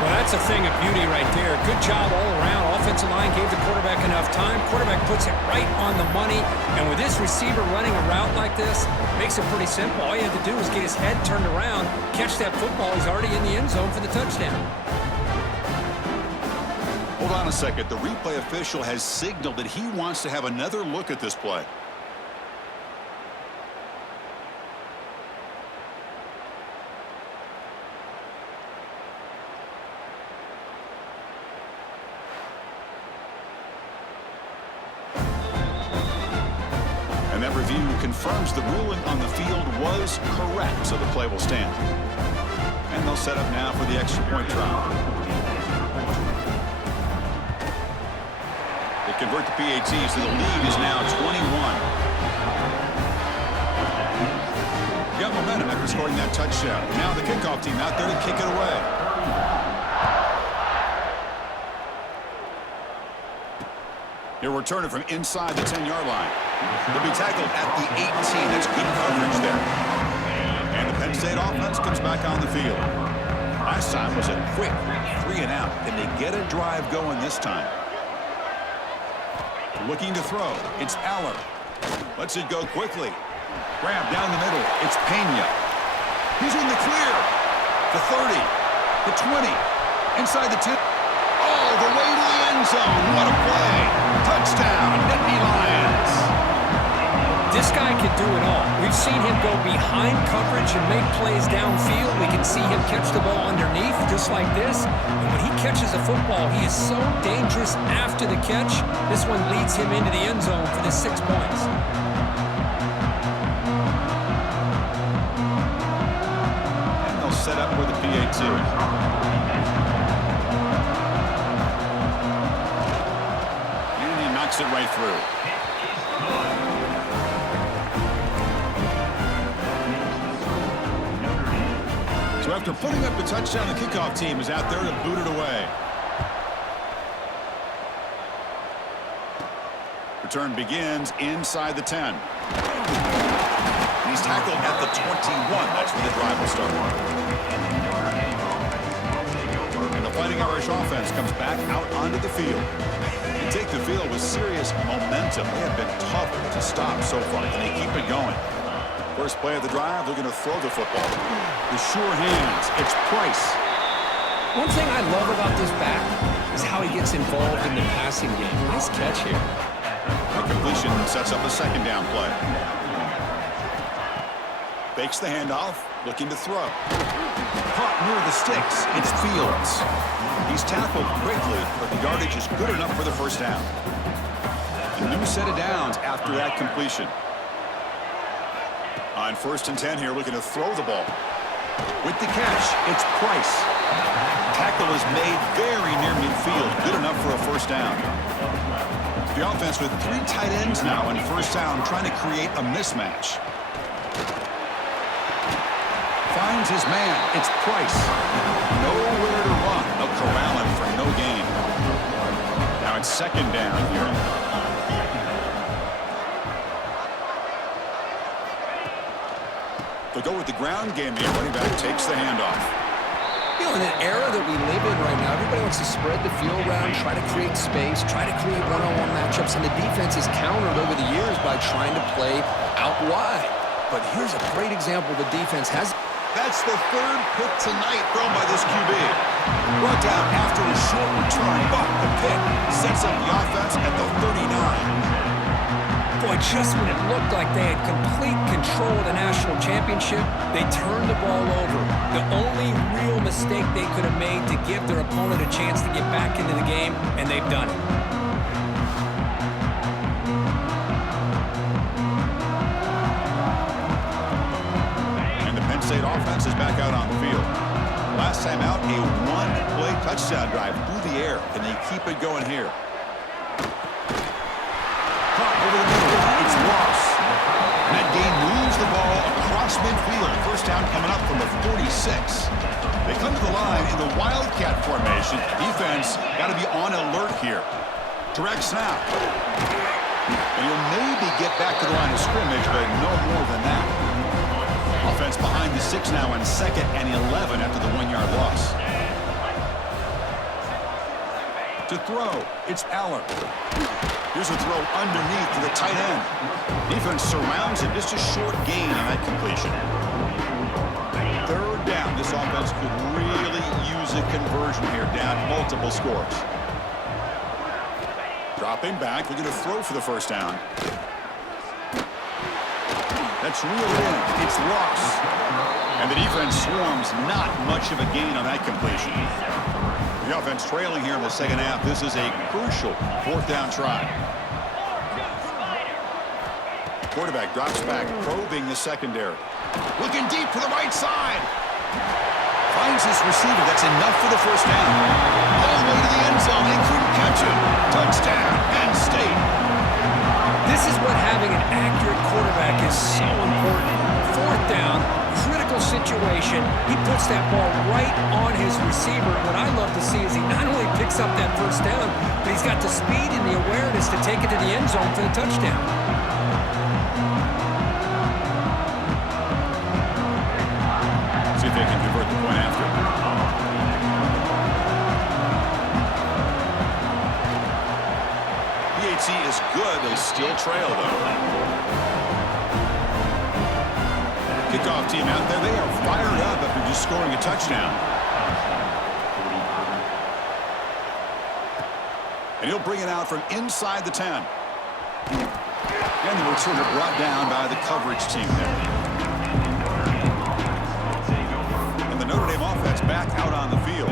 Well, that's a thing of beauty right there. Good job all around. Offensive line gave the quarterback enough time. Quarterback puts it right on the money. And with this receiver running a route like this, makes it pretty simple. All you have to do is get his head turned around, catch that football. He's already in the end zone for the touchdown. Hold on a second. The replay official has signaled that he wants to have another look at this play. And that review confirms the ruling on the field was correct, so the play will stand. And they'll set up now for the extra point try. They convert the PATs, so the lead is now 21. Got momentum after scoring that touchdown. Now the kickoff team out there to kick it away. He'll return it from inside the 10-yard line. He'll be tackled at the 18. That's good coverage there. And the Penn State offense comes back on the field. Last time was a quick 3-and-out. Can they get a drive going this time? Looking to throw. It's Aller. Lets it go quickly. Grab down the middle. It's Pena. He's in the clear. The 30. The 20. Inside the 10. All the way to the end zone. What a play. Touchdown, Nittany Lions. This guy can do it all. We've seen him go behind coverage and make plays downfield. We can see him catch the ball underneath just like this. And when he catches a football, he is so dangerous after the catch. This one leads him into the end zone for the 6 points. And they'll set up with a PAT. And he knocks it right through. So after putting up the touchdown, the kickoff team is out there to boot it away. Return begins inside the 10. He's tackled at the 21. That's where the drive will start. And the Fighting Irish offense comes back out onto the field. They take the field with serious momentum. They have been tough to stop so far, and they keep it going. First play of the drive, they're going to throw the football. The sure hands, it's Price. One thing I love about this back is how he gets involved in the passing game. Nice catch here. The completion sets up a second down play. Fakes the handoff, looking to throw. Caught near the sticks, it's Fields. He's tackled quickly, but the yardage is good enough for the first down. A new set of downs after that completion. On 1st and 10 here, looking to throw the ball. With the catch, it's Price. Tackle is made very near midfield. Good enough for a first down. The offense with 3 tight ends now on first down, trying to create a mismatch. Finds his man. It's Price. Nowhere to run. They'll corral him for no gain. Now it's second down here. They'll go with the ground game here. Running back takes the handoff. You know, in an era that we live in right now, everybody wants to spread the field around, try to create space, try to create one-on-one matchups, and the defense is countered over the years by trying to play out wide. But here's a great example the defense has. That's the 3rd pick tonight thrown by this QB. Brought down after a short return, but the pick sets up the offense at the 39. Boy, just when it looked like they had complete control of the national championship, they turned the ball over. The only real mistake they could have made to give their opponent a chance to get back into the game, and they've done it. And the Penn State offense is back out on the field. Last time out, a 1-play touchdown drive through the air. Can they keep it going here? Over the middle, it's Ross. And that game moves the ball across midfield. First down coming up from the 46. They come to the line in the Wildcat formation. Defense got to be on alert here. Direct snap. And he'll maybe get back to the line of scrimmage, but no more than that. Offense behind the 6 now on 2nd and 11 after the 1-yard loss. To throw, it's Aller. Here's a throw underneath to the tight end. Defense surrounds it. Just a short gain on that completion. 3rd down. This offense could really use a conversion here. Down multiple scores. Dropping back. We're going to throw for the first down. That's reeled in. It's Ross. And the defense swarms. Not much of a gain on that completion. The offense trailing here in the second half. This is a crucial 4th down try. Quarterback drops back, probing the secondary. Looking deep to the right side. Finds his receiver. That's enough for the first down. All the way to the end zone. They couldn't catch him. Touchdown, Penn State. This is what having an accurate quarterback is so important. 4th down, critical situation. He puts that ball right on his receiver. What I love to see is he not only picks up that first down, but he's got the speed and the awareness to take it to the end zone for the touchdown. See if they can convert the point after. PAT is good. They still trail, though. Kickoff team out there. They are fired up after just scoring a touchdown. And he'll bring it out from inside the 10. And the returner brought down by the coverage team there. And the Notre Dame offense back out on the field.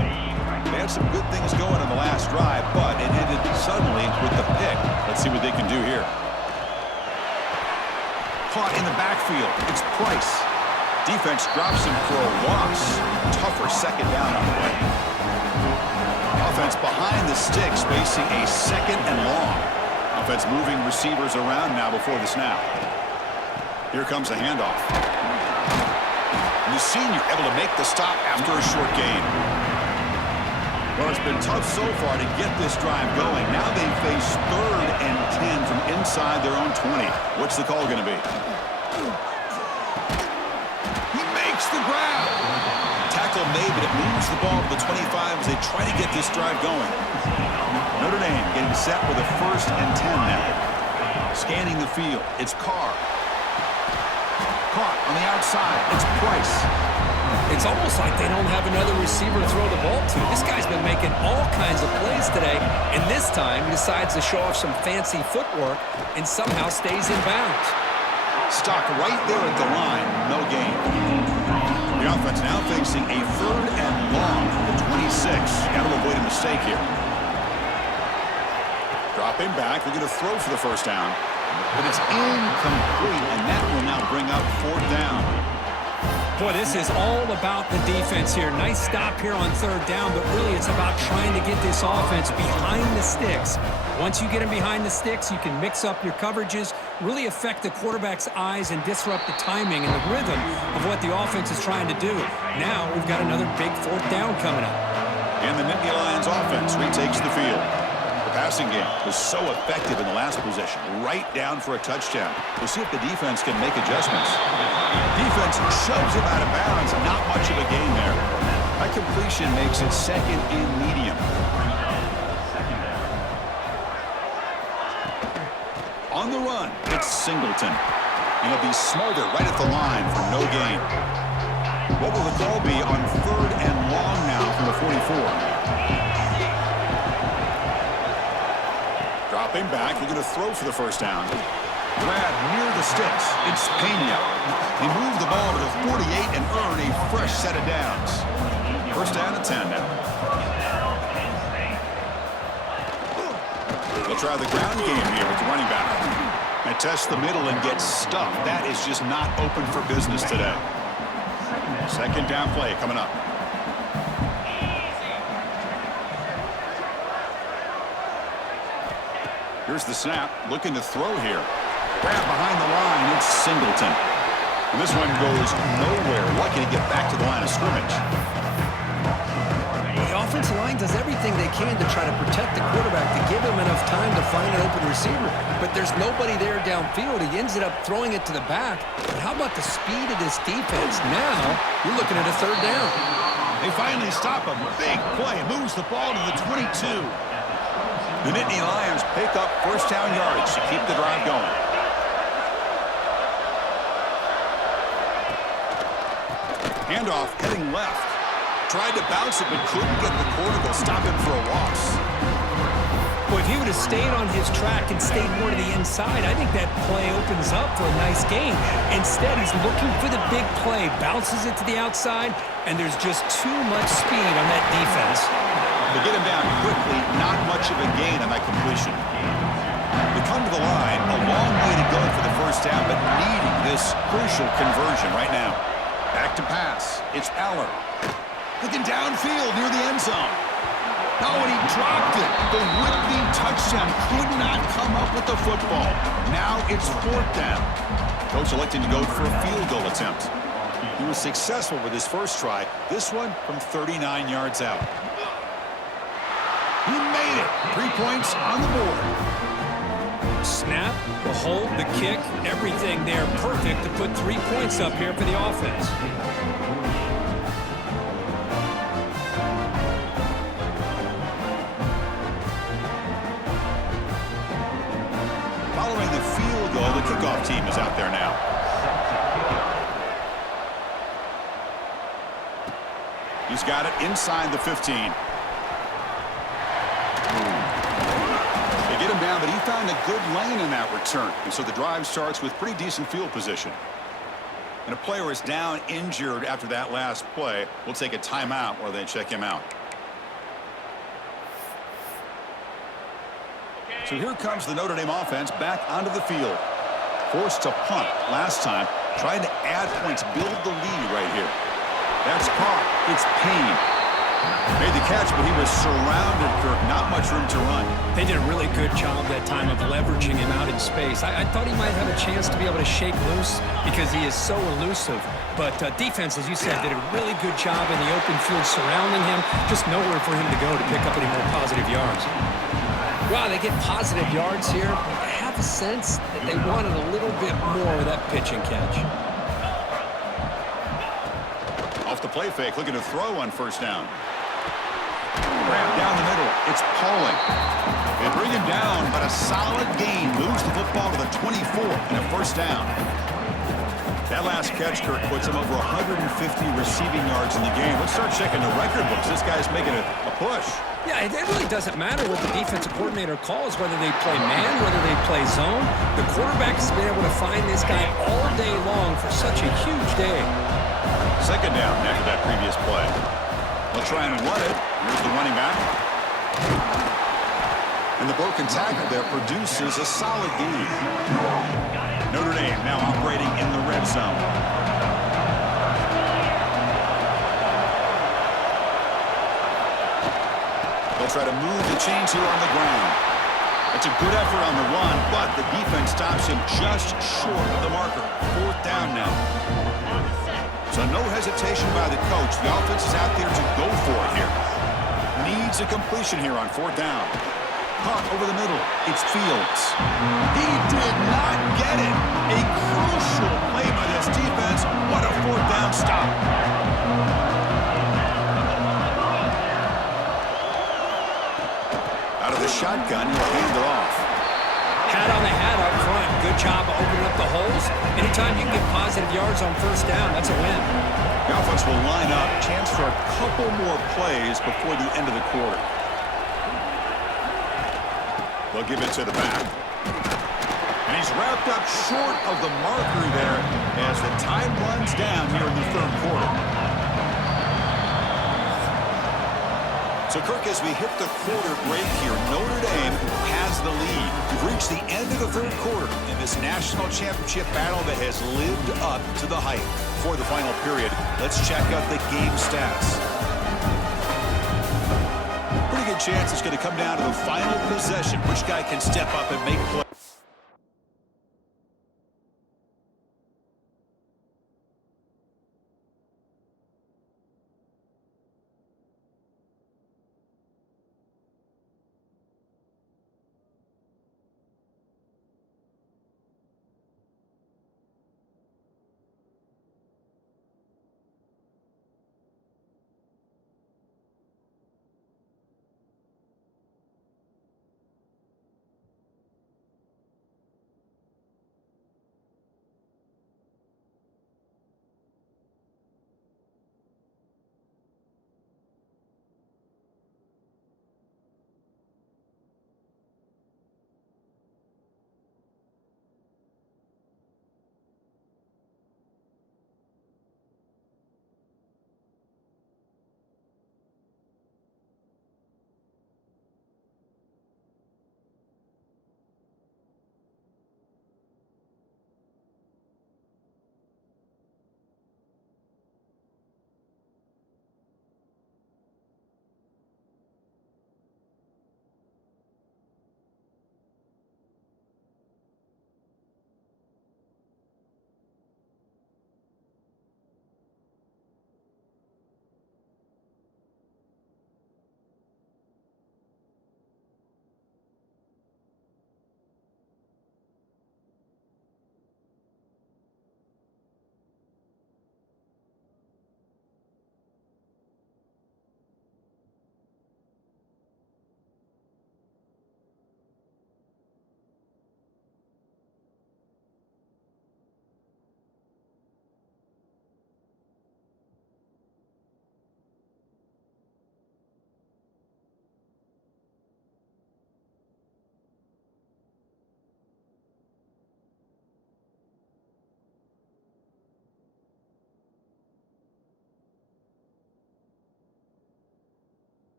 They had some good things going on the last drive, but it ended suddenly with the pick. Let's see what they can do here. Caught in the backfield. It's Price. Defense drops him for a loss. Tougher second down on the way. Offense behind the sticks, facing a second and long. Offense moving receivers around now before the snap. Here comes a handoff. And the senior able to make the stop after a short gain. Well, it's been tough so far to get this drive going. Now they face 3rd and 10 from inside their own 20. What's the call going to be? He makes the grab. Tackle made, but it moves the ball to the 25 as they try to get this drive going. Notre Dame getting set with a 1st and 10 now. Scanning the field. It's Carr. Caught on the outside. It's Price. It's almost like they don't have another receiver to throw the ball to. This guy's been making all kinds of plays today, and this time he decides to show off some fancy footwork and somehow stays in bounds. Stopped right there at the line. No gain. The offense now facing a 3rd and long at 26. Got to avoid a mistake here. Dropping back. They're going to throw for the first down. But it's incomplete, and that will now bring up 4th down. Boy, this is all about the defense here. Nice stop here on 3rd down, but really it's about trying to get this offense behind the sticks. Once you get them behind the sticks, you can mix up your coverages, really affect the quarterback's eyes and disrupt the timing and the rhythm of what the offense is trying to do. Now we've got another big 4th down coming up. And the Nittany Lions offense retakes the field. The passing game was so effective in the last possession, right down for a touchdown. We'll see if the defense can make adjustments. Defense shoves him out of bounds. Not much of a gain there. That completion makes it 2nd and medium. On the run, it's Singleton. And he'll be smothered right at the line for no gain. What will the call be on 3rd and long now from the 44? Dropping back, they're going to throw for the first down. Grab near the sticks. It's Pena. They move the ball to the 48 and earn a fresh set of downs. 1st down and 10 now. They'll try the ground game here with the running back. And test the middle and get stuffed. That is just not open for business today. 2nd down play coming up. Here's the snap, looking to throw here. Grab behind the line, it's Singleton. And this one goes nowhere. Lucky to get back to the line of scrimmage. The offensive line does everything they can to try to protect the quarterback, to give him enough time to find an open receiver. But there's nobody there downfield. He ends up throwing it to the back. But how about the speed of this defense? Now you're looking at a 3rd down. They finally stop him. Big play. Moves the ball to the 22. The Nittany Lions pick up 1st down yardage to keep the drive going. Handoff heading left. Tried to bounce it, but couldn't get the corner. Stop him for a loss. Boy, if he would have stayed on his track and stayed more to the inside, I think that play opens up for a nice gain. Instead, he's looking for the big play, bounces it to the outside, and there's just too much speed on that defense. They get him down quickly, not much of a gain on that completion. They come to the line, a long way to go for the 1st down, but needing this crucial conversion right now. Back to pass. It's Aller. Looking downfield near the end zone. Oh, and he dropped it. The would-be touchdown could not come up with the football. Now it's 4th down. Coach electing to go for a field goal attempt. He was successful with his first try. This one from 39 yards out. He made it. 3 points on the board. Snap, the hold, the kick, everything there perfect to put 3 points up here for the offense. Following the field goal, the kickoff team is out there now. He's got it inside the 15. They get him down but he found a good lane in that return. And so the drive starts with pretty decent field position. And a player is down injured after that last play. We'll take a timeout while they check him out. So here comes the Notre Dame offense back onto the field. Forced to punt last time. Trying to add points, build the lead right here. That's caught. It's Penn. Made the catch, but he was surrounded, Kirk. Not much room to run. They did a really good job that time of leveraging him out in space. I thought he might have a chance to be able to shake loose because he is so elusive. But defense, as you said, did a really good job in the open field surrounding him. Just nowhere for him to go to pick up any more positive yards. Wow, they get positive yards here. I have a sense that they wanted a little bit more of that pitch and catch. Off the play fake, looking to throw on first down. Grab down the middle. It's Pauling. They bring him down, but a solid gain moves the football to the 24 and a first down. That last catch, Kirk, puts him over 150 receiving yards in the game. Let's start checking the record books. This guy's making a push. Yeah, it really doesn't matter what the defensive coordinator calls, whether they play man, whether they play zone. The quarterback has been able to find this guy all day long for such a huge day. Second down after that previous play. They'll try and run it. Here's the running back. And the broken tackle there produces a solid gain. Notre Dame now operating in the red zone. They'll try to move the chains here on the ground. It's a good effort on the run, but the defense stops him just short of the marker. Fourth down now. So no hesitation by the coach. The offense is out there to go for it here. Needs a completion here on fourth down. Caught over the middle. It's Fields. He did not get it. A crucial play by this defense. What a fourth down stop. Out of the shotgun, he'll hand it off. Hat on the hat up front. Good job of opening up the holes. Anytime you can get positive yards on first down, that's a win. The offense will line up. Chance for a couple more plays before the end of the quarter. They'll give it to the back. And he's wrapped up short of the marker there as the time runs down here in the third quarter. So, Kirk, as we hit the quarter break here, Notre Dame has the lead. We've reached the end of the third quarter in this national championship battle that has lived up to the hype. For the final period, let's check out the game stats. Pretty good chance it's going to come down to the final possession. Which guy can step up and make plays?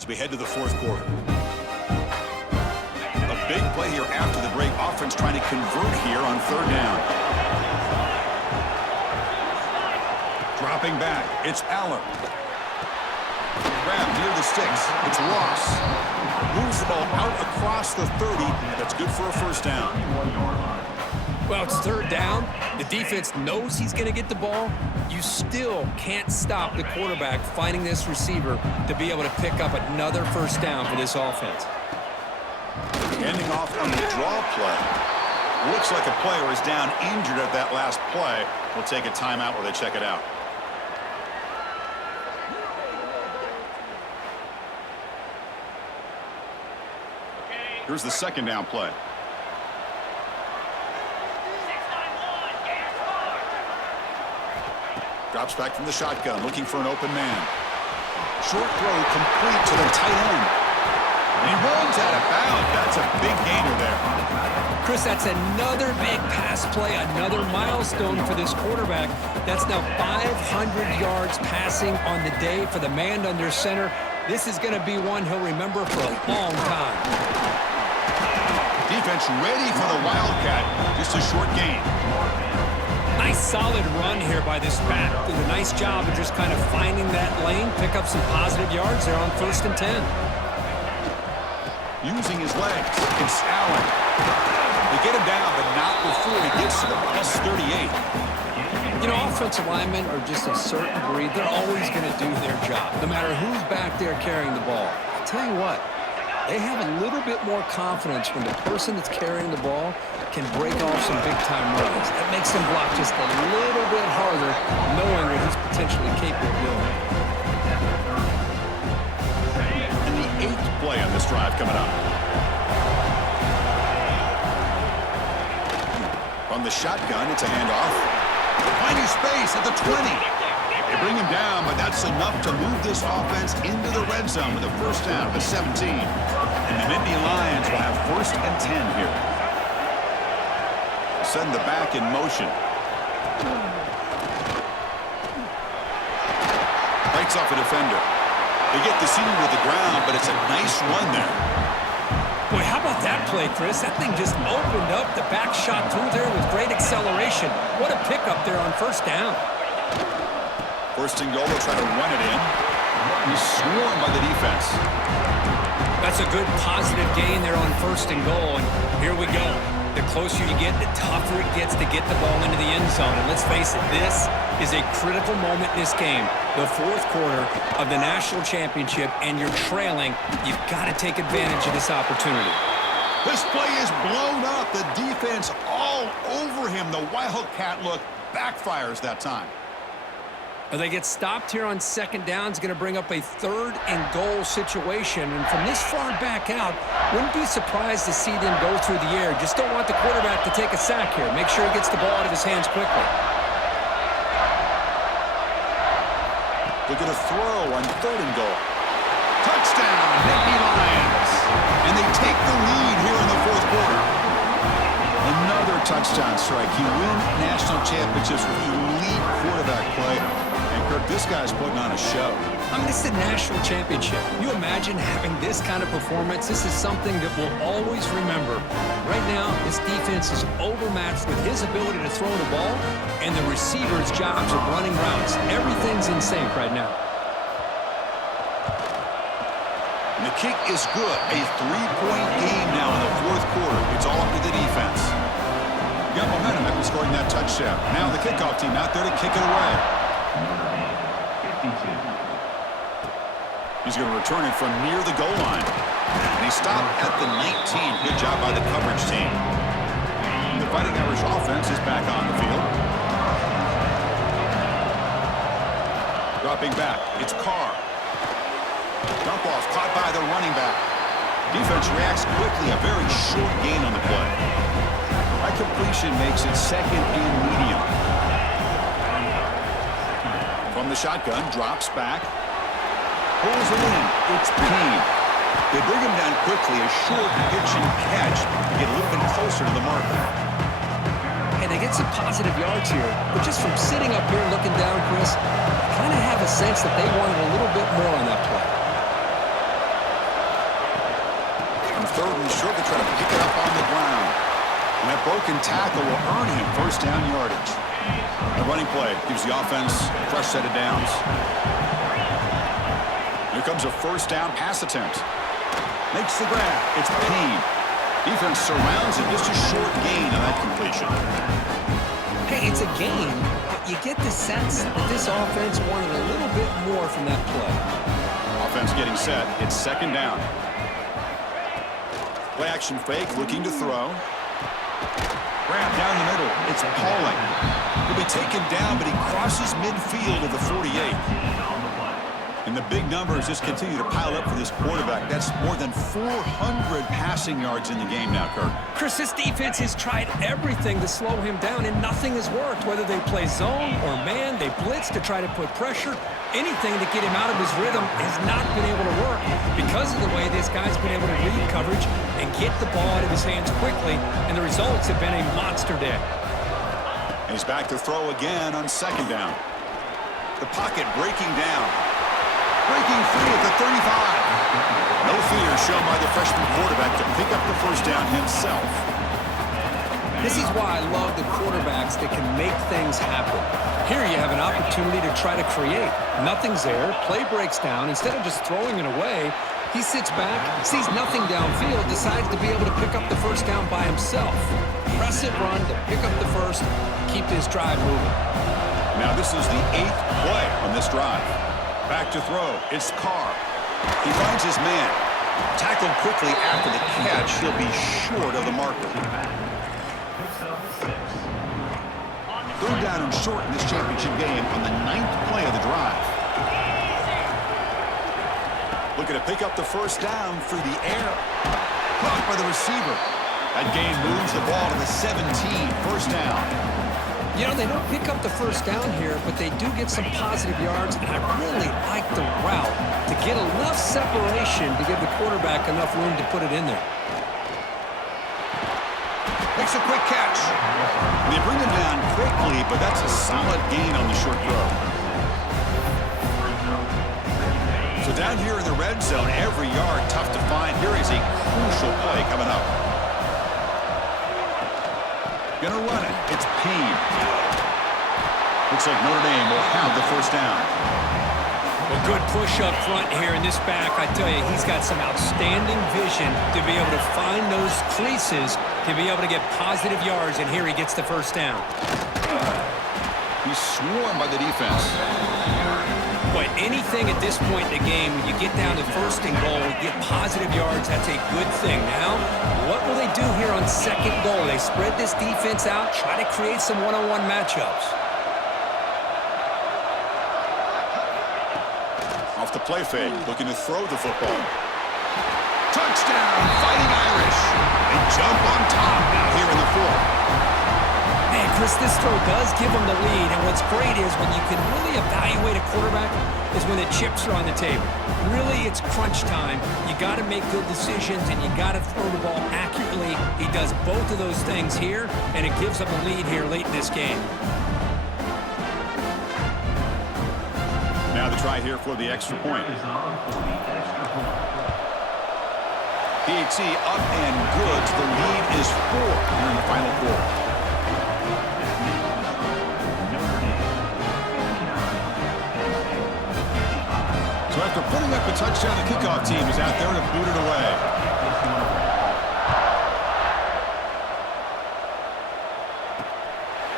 as we head to the fourth quarter. A big play here after the break. Offense trying to convert here on third down. Dropping back, it's Aller. Grab near the sticks. It's Ross. Moves the ball out across the 30. That's good for a first down. Well, it's third down. The defense knows he's going to get the ball. You still can't stop the quarterback finding this receiver to be able to pick up another first down for this offense. Ending off on the draw play. Looks like a player is down injured at that last play. We'll take a timeout while they check it out. Here's the second down play. Drops back from the shotgun, looking for an open man. Short throw complete to the tight end. He runs out of bounds. That's a big gainer there. Chris, that's another big pass play, another milestone for this quarterback. That's now 500 yards passing on the day for the man under center. This is going to be one he'll remember for a long time. Defense ready for the Wildcat. Just a short gain. Nice solid run here by this back. Did a nice job of just kind of finding that lane, pick up some positive yards there on 1st and 10. Using his legs, it's Allen. They get him down, but not before he gets to the plus 38. You know, offensive linemen are just a certain breed. They're always going to do their job, no matter who's back there carrying the ball. I'll tell you what, they have a little bit more confidence when the person that's carrying the ball can break off some big-time runs. That makes them block just a little bit harder, knowing what he's potentially capable of doing. And the 8th play on this drive coming up. From the shotgun, it's a handoff. Finding space at the 20. They bring him down, but that's enough to move this offense into the red zone with a first down at the 17. And the Nittany Lions will have 1st and 10 here. Send the back in motion. Breaks off a defender. They get the senior to the ground, but it's a nice run there. Boy, how about that play, Chris? That thing just opened up. The back shot through there with great acceleration. What a pickup there on 1st down. 1st and goal, they'll try to run it in. He's swarmed by the defense. That's a good positive gain there on 1st and goal, and here we go. The closer you get, the tougher it gets to get the ball into the end zone. And let's face it, this is a critical moment in this game. The 4th quarter of the national championship, and you're trailing. You've got to take advantage of this opportunity. This play is blown up. The defense all over him. The Wildcat look backfires that time. They get stopped here on 2nd down. It's going to bring up a 3rd and goal situation. And from this far back out, wouldn't be surprised to see them go through the air. Just don't want the quarterback to take a sack here. Make sure he gets the ball out of his hands quickly. They're going to throw on 3rd and goal. Touchdown, Nittany Lions. And they take the lead here in the 4th quarter. Another touchdown strike. You win national championships with elite quarterback play. And Kirk, this guy's putting on a show. I mean, this is a national championship. You imagine having this kind of performance? This is something that we'll always remember. Right now, this defense is overmatched with his ability to throw the ball and the receiver's jobs of running routes. Everything's in sync right now. And the kick is good. A 3-point game now in the 4th quarter. It's all up to the defense. You got momentum after scoring that touchdown. Now the kickoff team out there to kick it away. He's going to return it from near the goal line. And he stopped at the 19. Good job by the coverage team. The Fighting Irish offense is back on the field. Dropping back, it's Carr. Dump off, caught by the running back. Defense reacts quickly, a very short gain on the play. High completion makes it 2nd and medium. From the shotgun, drops back. Pulls it in, it's Penn. They bring him down quickly, a short pitch and catch to get a little bit closer to the marker. And they get some positive yards here, but just from sitting up here looking down, Chris, I kind of have a sense that they wanted a little bit more on that play. broken tackle will earn him first down yardage. The running play gives the offense a fresh set of downs. Here comes a first down pass attempt. Makes the grab. It's Penn. Defense surrounds it. Just a short gain on that completion. Hey, it's a gain, but you get the sense that this offense wanted a little bit more from that play. Offense getting set. It's second down. Play action fake, looking to throw. Grab down the middle. It's Pauling. He'll be taken down, but he crosses midfield of the 48. And the big numbers just continue to pile up for this quarterback. That's more than 400 passing yards in the game now, Kirk. Chris, this defense has tried everything to slow him down, and nothing has worked. Whether they play zone or man, they blitz to try to put pressure. Anything to get him out of his rhythm has not been able to work because of the way this guy's been able to read coverage and get the ball out of his hands quickly, and the results have been a monster day. And he's back to throw again on second down. The pocket breaking down. Breaking free at the 35. No fear shown by the freshman quarterback to pick up the first down himself. This is why I love the quarterbacks that can make things happen. Here you have an opportunity to try to create. Nothing's there. Play breaks down. Instead of just throwing it away, he sits back, sees nothing downfield, decides to be able to pick up the first down by himself. Press it, run to pick up the first, keep this drive moving. Now this is the 8th play on this drive. Back to throw. It's Carr. He finds his man. Tackled quickly after the catch. He'll be short of the marker. Third down and short in this championship game on the 9th play of the drive. Looking to pick up the first down through the air. Caught by the receiver. That gain moves the ball to the 17. First down. You know, they don't pick up the first down here, but they do get some positive yards, and I really like the route to get enough separation to give the quarterback enough room to put it in there. Makes a quick catch. They bring him down quickly, but that's a solid gain on the short throw. So down here in the red zone, every yard tough to find. Here is a crucial play coming up. Gonna run it. It's Penn. Looks like Notre Dame will have the first down. A good push up front here in this back. I tell you, he's got some outstanding vision to be able to find those creases, to be able to get positive yards, and here he gets the first down. He's swarmed by the defense. But anything at this point in the game, when you get down to first and goal, get positive yards, that's a good thing. Now, what will they do here on second goal? They spread this defense out, try to create some one-on-one matchups. Off the play fake, looking to throw the football. Touchdown, Fighting Irish. They jump on top now here in the fourth. Man, Chris, this throw does give them the lead, and what's great is when you can really evaluate a quarterback is when the chips are on the table. Really, it's crunch time. You got to make good decisions, and you got to throw the ball accurately. He does both of those things here, and it gives them a lead here late in this game. Now the try here for the extra point. PAT up and good. The lead is 4 here in the final quarter. So after putting up a touchdown, the kickoff team is out there to boot it away.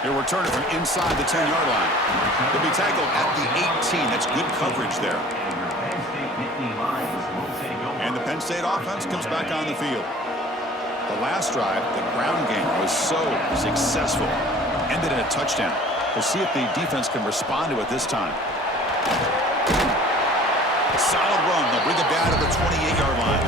He'll return it from inside the 10-yard line. He'll be tackled at the 18. That's good coverage there. And the Penn State offense comes back on the field. The last drive, the ground game, was so successful. Ended in a touchdown. We'll see if the defense can respond to it this time. Solid run. They'll bring it down to the 28-yard line.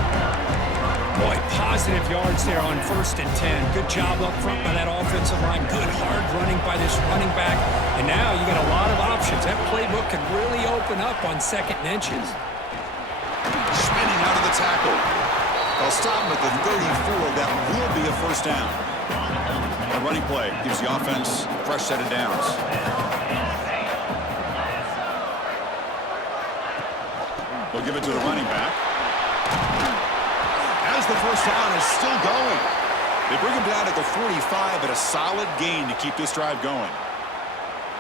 Boy, positive yards there on 1st and 10. Good job up front by that offensive line. Good hard running by this running back. And now you got a lot of options. That playbook can really open up on 2nd and inches. Spinning out of the tackle. They'll stop him at the 34. That will be a first down. A running play gives the offense a fresh set of downs. They'll give it to the running back. As the first down is still going. They bring him down at the 45 at a solid gain to keep this drive going.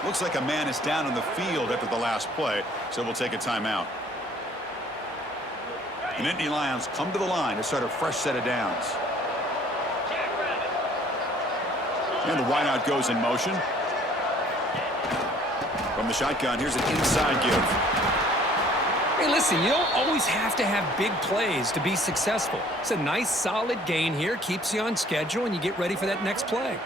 Looks like a man is down on the field after the last play, so we'll take a timeout. The Nittany Lions come to the line to start a fresh set of downs. And the wideout goes in motion. From the shotgun, here's an inside give. Hey, listen, you don't always have to have big plays to be successful. It's a nice, solid gain here, keeps you on schedule, and you get ready for that next play.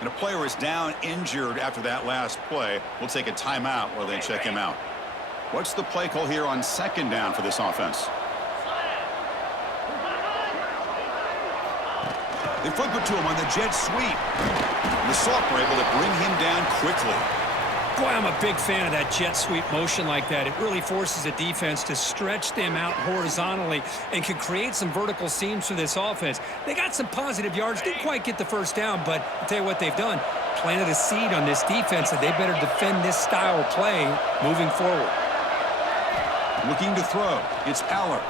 And a player is down injured after that last play. We'll take a timeout while they check him out. What's the play call here on second down for this offense? They flip it to him on the jet sweep. And the Salt were able to bring him down quickly. Boy, I'm a big fan of that jet sweep motion like that. It really forces a defense to stretch them out horizontally and can create some vertical seams for this offense. They got some positive yards, didn't quite get the first down, but I'll tell you what they've done. Planted a seed on this defense that they better defend this style of play moving forward. Looking to throw. It's Aller.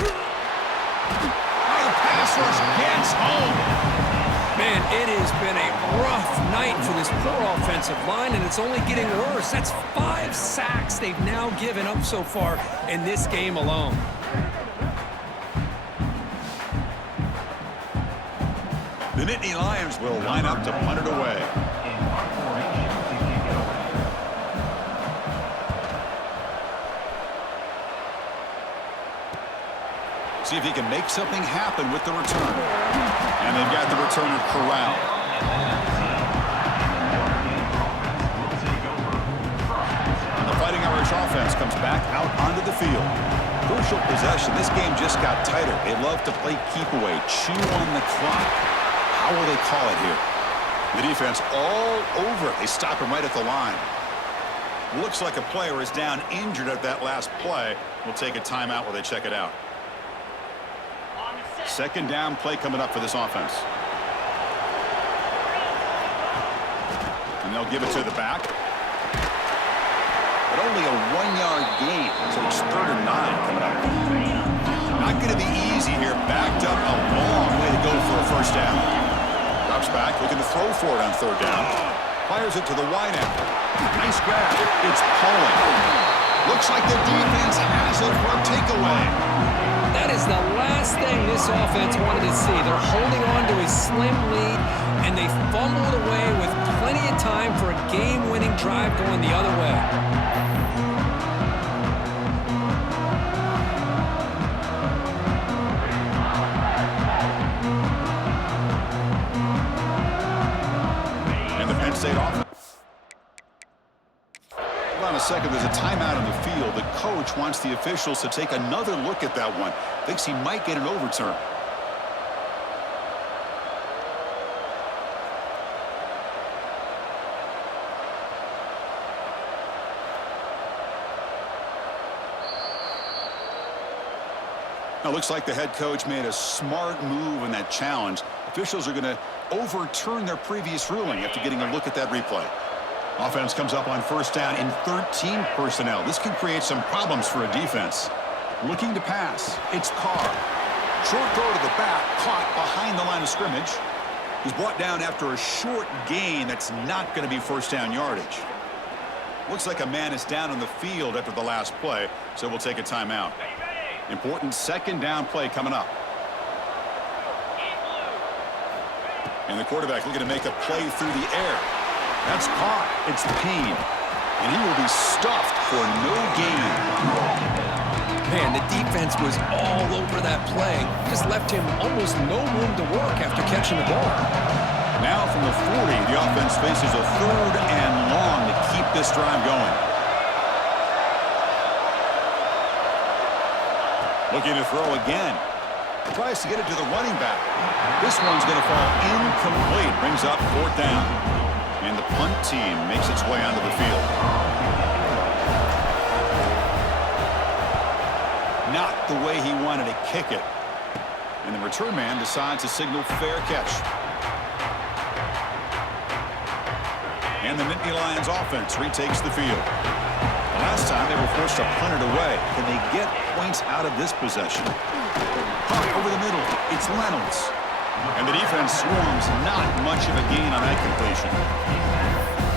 Oh, the pass rush gets home. Man, it has been a rough night for this poor offensive line, and it's only getting worse. That's 5 sacks they've now given up so far in this game alone. The Nittany Lions will line up to punt it away. See if he can make something happen with the return. And they've got the returner corralled. And the Fighting Irish offense comes back out onto the field. Crucial possession. This game just got tighter. They love to play keep away, chew on the clock. How will they call it here? The defense all over it. They stop him right at the line. Looks like a player is down injured at that last play. We'll take a timeout while they check it out. Second down play coming up for this offense. And they'll give it to the back. But only a 1-yard gain, so it's 3rd and 9 coming up. Not going to be easy here. Backed up a long way to go for a first down. Drops back, looking to throw for it on 3rd down. Fires it to the wide end. Nice grab. It's pulling. Looks like the defense has it for a takeaway. That is the last thing this offense wanted to see. They're holding on to a slim lead, and they fumbled away with plenty of time for a game-winning drive going the other way. And the Penn State offense. Hold on a second, there's a timeout on the field. The coach wants the officials to take another look at that one. Thinks he might get an overturn. Now, looks like the head coach made a smart move in that challenge. Officials are going to overturn their previous ruling after getting a look at that replay. Offense comes up on first down in 13 personnel. This can create some problems for a defense. Looking to pass. It's Carr. Short throw to the back, caught behind the line of scrimmage. He's brought down after a short gain that's not going to be first down yardage. Looks like a man is down on the field after the last play, so we'll take a timeout. Important second down play coming up. And the quarterback looking to make a play through the air. That's caught. It's Penn. And he will be stuffed for no gain. Man, the defense was all over that play. Just left him almost no room to work after catching the ball. Now from the 40, the offense faces a 3rd and long to keep this drive going. Looking to throw again. Tries to get it to the running back. This one's going to fall incomplete. Brings up 4th down. And the punt team makes its way onto the field. Not the way he wanted to kick it. And the return man decides to signal fair catch. And the Nittany Lions offense retakes the field. The last time they were forced to punt it away. Can they get points out of this possession? Caught over the middle. It's Reynolds. And the defense swarms, not much of a gain on that completion.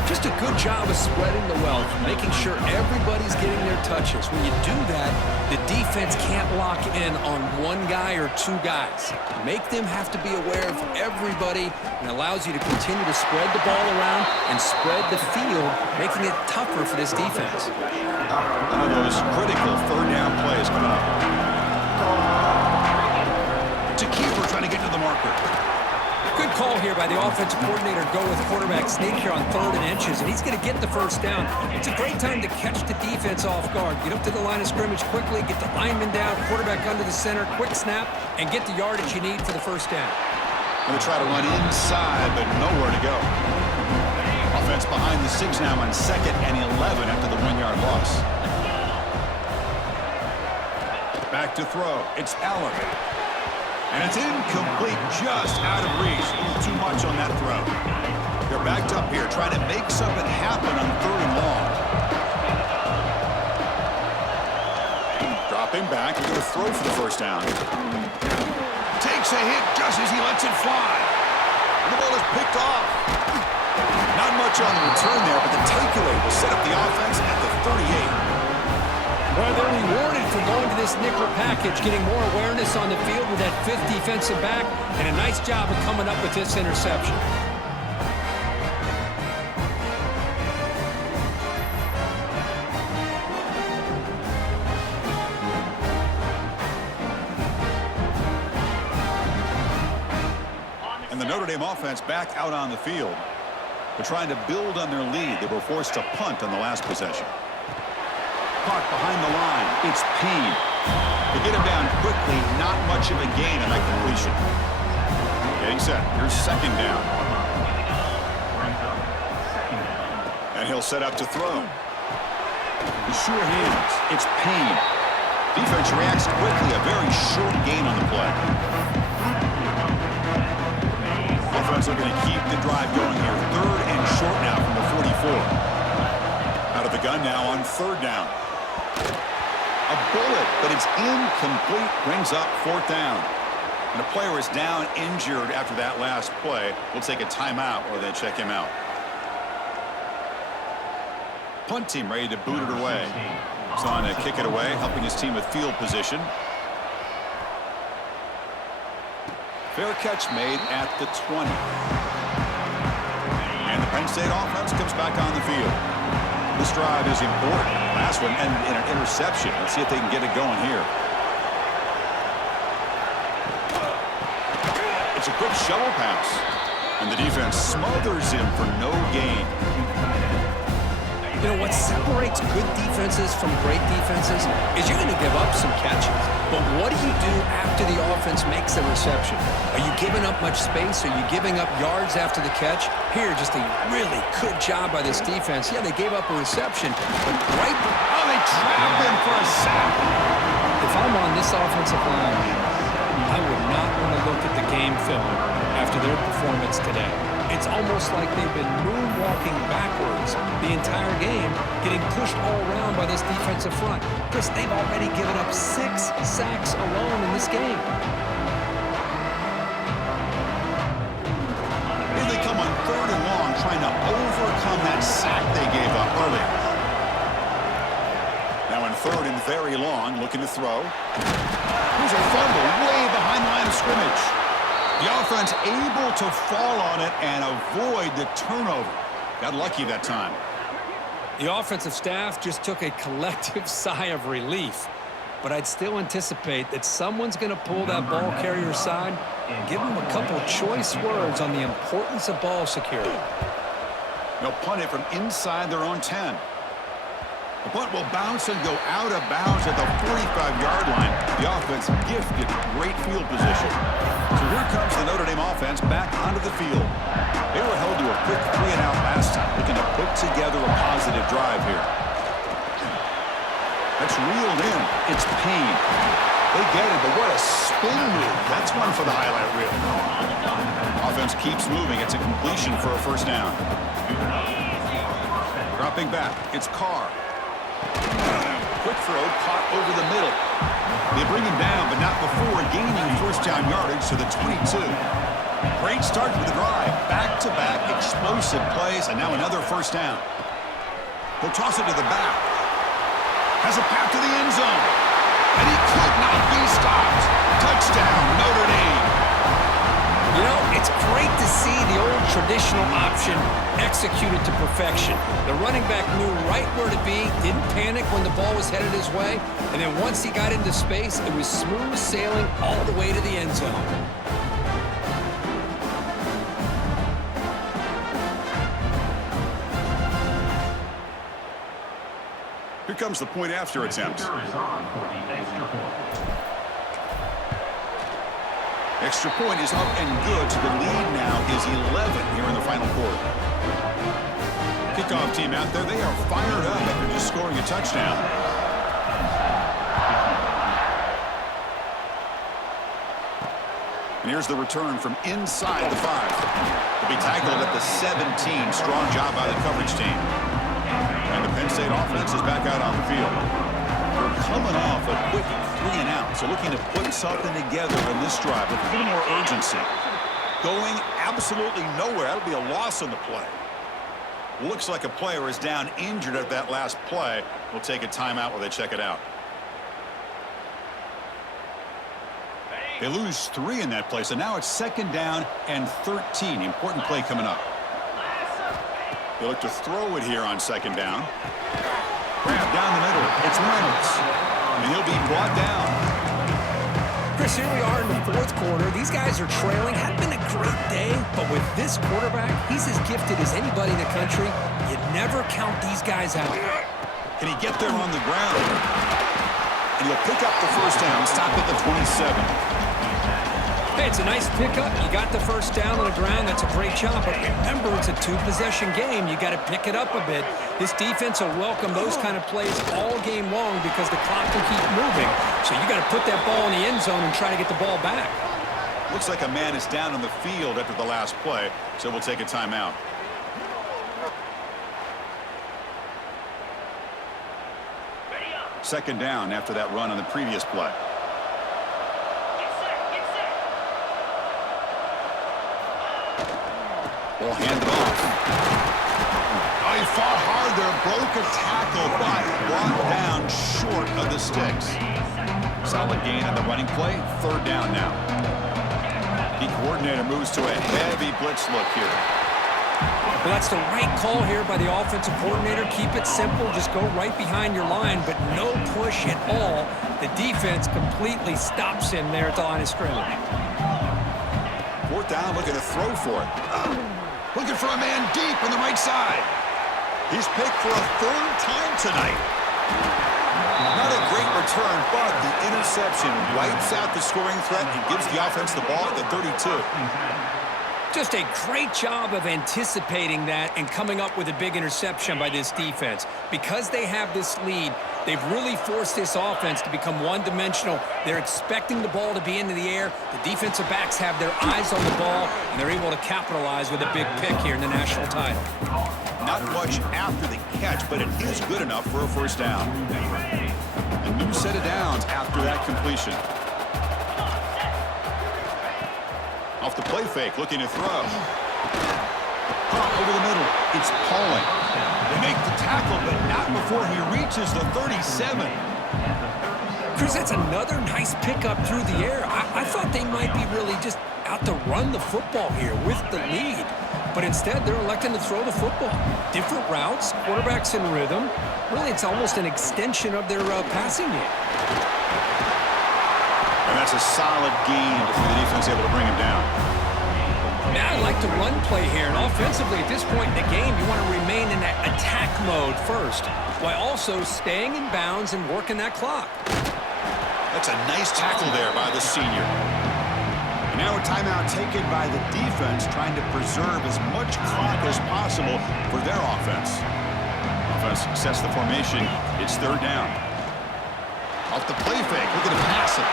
Just a good job of spreading the wealth, making sure everybody's getting their touches. When you do that, the defense can't lock in on one guy or two guys. Make them have to be aware of everybody, and allows you to continue to spread the ball around and spread the field, making it tougher for this defense. One of those critical third down plays coming up. To keeper trying to get to the marker. Good call here by the offensive coordinator. Go with quarterback sneak here on 3rd and inches, and he's going to get the first down. It's a great time to catch the defense off guard. Get up to the line of scrimmage quickly, get the lineman down, quarterback under the center, quick snap, and get the yardage you need for the first down. Going to try to run inside, but nowhere to go. Offense behind the 6 now on 2nd and 11 after the 1-yard loss. Back to throw. It's Allen. And it's incomplete, just out of reach. A little too much on that throw. They're backed up here, trying to make something happen on 3rd and long. Dropping back, he's going to throw for the first down. Takes a hit just as he lets it fly. The ball is picked off. Not much on the return there, but the takeaway will set up the offense at the 38. Well, they're rewarded for going to this nickel package, getting more awareness on the field with that 5th defensive back, and a nice job of coming up with this interception. And the Notre Dame offense back out on the field. They're trying to build on their lead. They were forced to punt on the last possession. Caught behind the line. It's Penn. They get him down quickly. Not much of a gain on that completion. Getting set. Here's 2nd down. And he'll set up to throw. The sure hands. It's Penn. Defense reacts quickly. A very short gain on the play. Offense are going to keep the drive going here. 3rd and short now from the 44. Out of the gun now on 3rd down. A bullet, but it's incomplete. Brings up 4th down. And a player is down injured after that last play. We'll take a timeout or they check him out. Punt team ready to boot it away. He's on to kick it away, helping his team with field position. Fair catch made at the 20. And the Penn State offense comes back on the field. This drive is important. Last one ended in an interception. Let's see if they can get it going here. It's a quick shovel pass. And the defense smothers him for no gain. You know, what separates good defenses from great defenses is you're going to give up some catches. But what do you do after the offense makes the reception? Are you giving up much space? Are you giving up yards after the catch? Here, just a really good job by this defense. Yeah, they gave up a reception, but right... Oh, they trap him for a sack. If I'm on this offensive line, I would not want to look at the game film after their performance today. It's almost like they've been moonwalking backwards the entire game, getting pushed all around by this defensive front. Chris, they've already given up 6 sacks alone in this game. Here they come on 3rd and long, trying to overcome that sack they gave up earlier. Now on 3rd and very long, looking to throw. Here's a fumble way behind the line of scrimmage. The offense able to fall on it and avoid the turnover. Got lucky that time. The offensive staff just took a collective sigh of relief. But I'd still anticipate that someone's going to pull that ball carrier side and give them a couple choice words on the importance of ball security. They'll punt it from inside their own 10. The punt will bounce and go out of bounds at the 45-yard line. The offense gifted great field position. So here comes the Notre Dame offense back onto the field. They were held to a quick 3-and-out last time, looking to put together a positive drive here. That's reeled in. It's Penn. They get it, but what a spin move. That's one for the highlight reel. Offense keeps moving. It's a completion for a first down. Dropping back. It's Carr. quick throw caught over the middle. They bring him down, but not before gaining first down yardage to the 22. Great start to the drive. Back-to-back explosive plays, and now another first down. He'll toss it to the back. Has a path to the end zone. And he could not be stopped. Touchdown, Notre Dame. You know, it's great to see the old traditional option executed to perfection. The running back knew right where to be, didn't panic when the ball was headed his way, and then once he got into space, it was smooth sailing all the way to the end zone. Here comes the point after attempt. Extra point is up and good, so the lead now is 11 here in the final quarter. Kickoff team out there, they are fired up after just scoring a touchdown. And here's the return from inside the 5. They'll be tackled at the 17. Strong job by the coverage team. And the Penn State offense is back out on the field. We're coming off a quick 3-and-out, so looking to put something together in this drive with a little more urgency. Going absolutely nowhere. That'll be a loss on the play. Looks like a player is down injured at that last play. We'll take a timeout while they check it out. They lose 3 in that play, so now it's 2nd down and 13. Important play coming up. They look to throw it here on 2nd down. Grab down the middle. It's Reynolds. And he'll be brought down. Chris, here we are in the 4th quarter. These guys are trailing. Had been a great day, but with this quarterback, he's as gifted as anybody in the country. You never count these guys out. Can he get there on the ground? And he'll pick up the first down. Stop at the 27. Hey, it's a nice pickup. You got the first down on the ground. That's a great job. But remember, it's a 2-possession game. You got to pick it up a bit. This defense will welcome those kind of plays all game long because the clock can keep moving. So you got to put that ball in the end zone and try to get the ball back. Looks like a man is down on the field after the last play, so we'll take a timeout. Second down after that run on the previous play. Ball handed off. Oh, he fought hard there, broke a tackle, but brought down short of the sticks. Solid gain on the running play. 3rd down now. The coordinator moves to a heavy blitz look here. Well, that's the right call here by the offensive coordinator. Keep it simple. Just go right behind your line, but no push at all. The defense completely stops him there at the line of scrimmage. 4th down, looking to throw for it. Looking for a man deep on the right side. He's picked for a 3rd time tonight. Not a great return, but the interception wipes out the scoring threat and gives the offense the ball at the 32. Just a great job of anticipating that and coming up with a big interception by this defense. Because they have this lead, they've really forced this offense to become one-dimensional. They're expecting the ball to be into the air. The defensive backs have their eyes on the ball, and they're able to capitalize with a big pick here in the national title. Not much after the catch, but it is good enough for a first down. A new set of downs after that completion. Off the play fake, looking to throw. Caught over the middle. It's Pauling. They make the tackle, but not before he reaches the 37. Chris, that's another nice pickup through the air. I thought they might be really just out to run the football here with the lead. But instead, they're electing to throw the football. Different routes, quarterbacks in rhythm. Really, it's almost an extension of their passing game. And that's a solid gain before the defense able to bring him down. Now, I like to run play here. And offensively, at this point in the game, you want to remain in that attack mode first, while also staying in bounds and working that clock. That's a nice tackle there by the senior. And now a timeout taken by the defense, trying to preserve as much clock as possible for their offense. Offense sets the formation. It's 3rd down. Off the play fake, looking to pass it.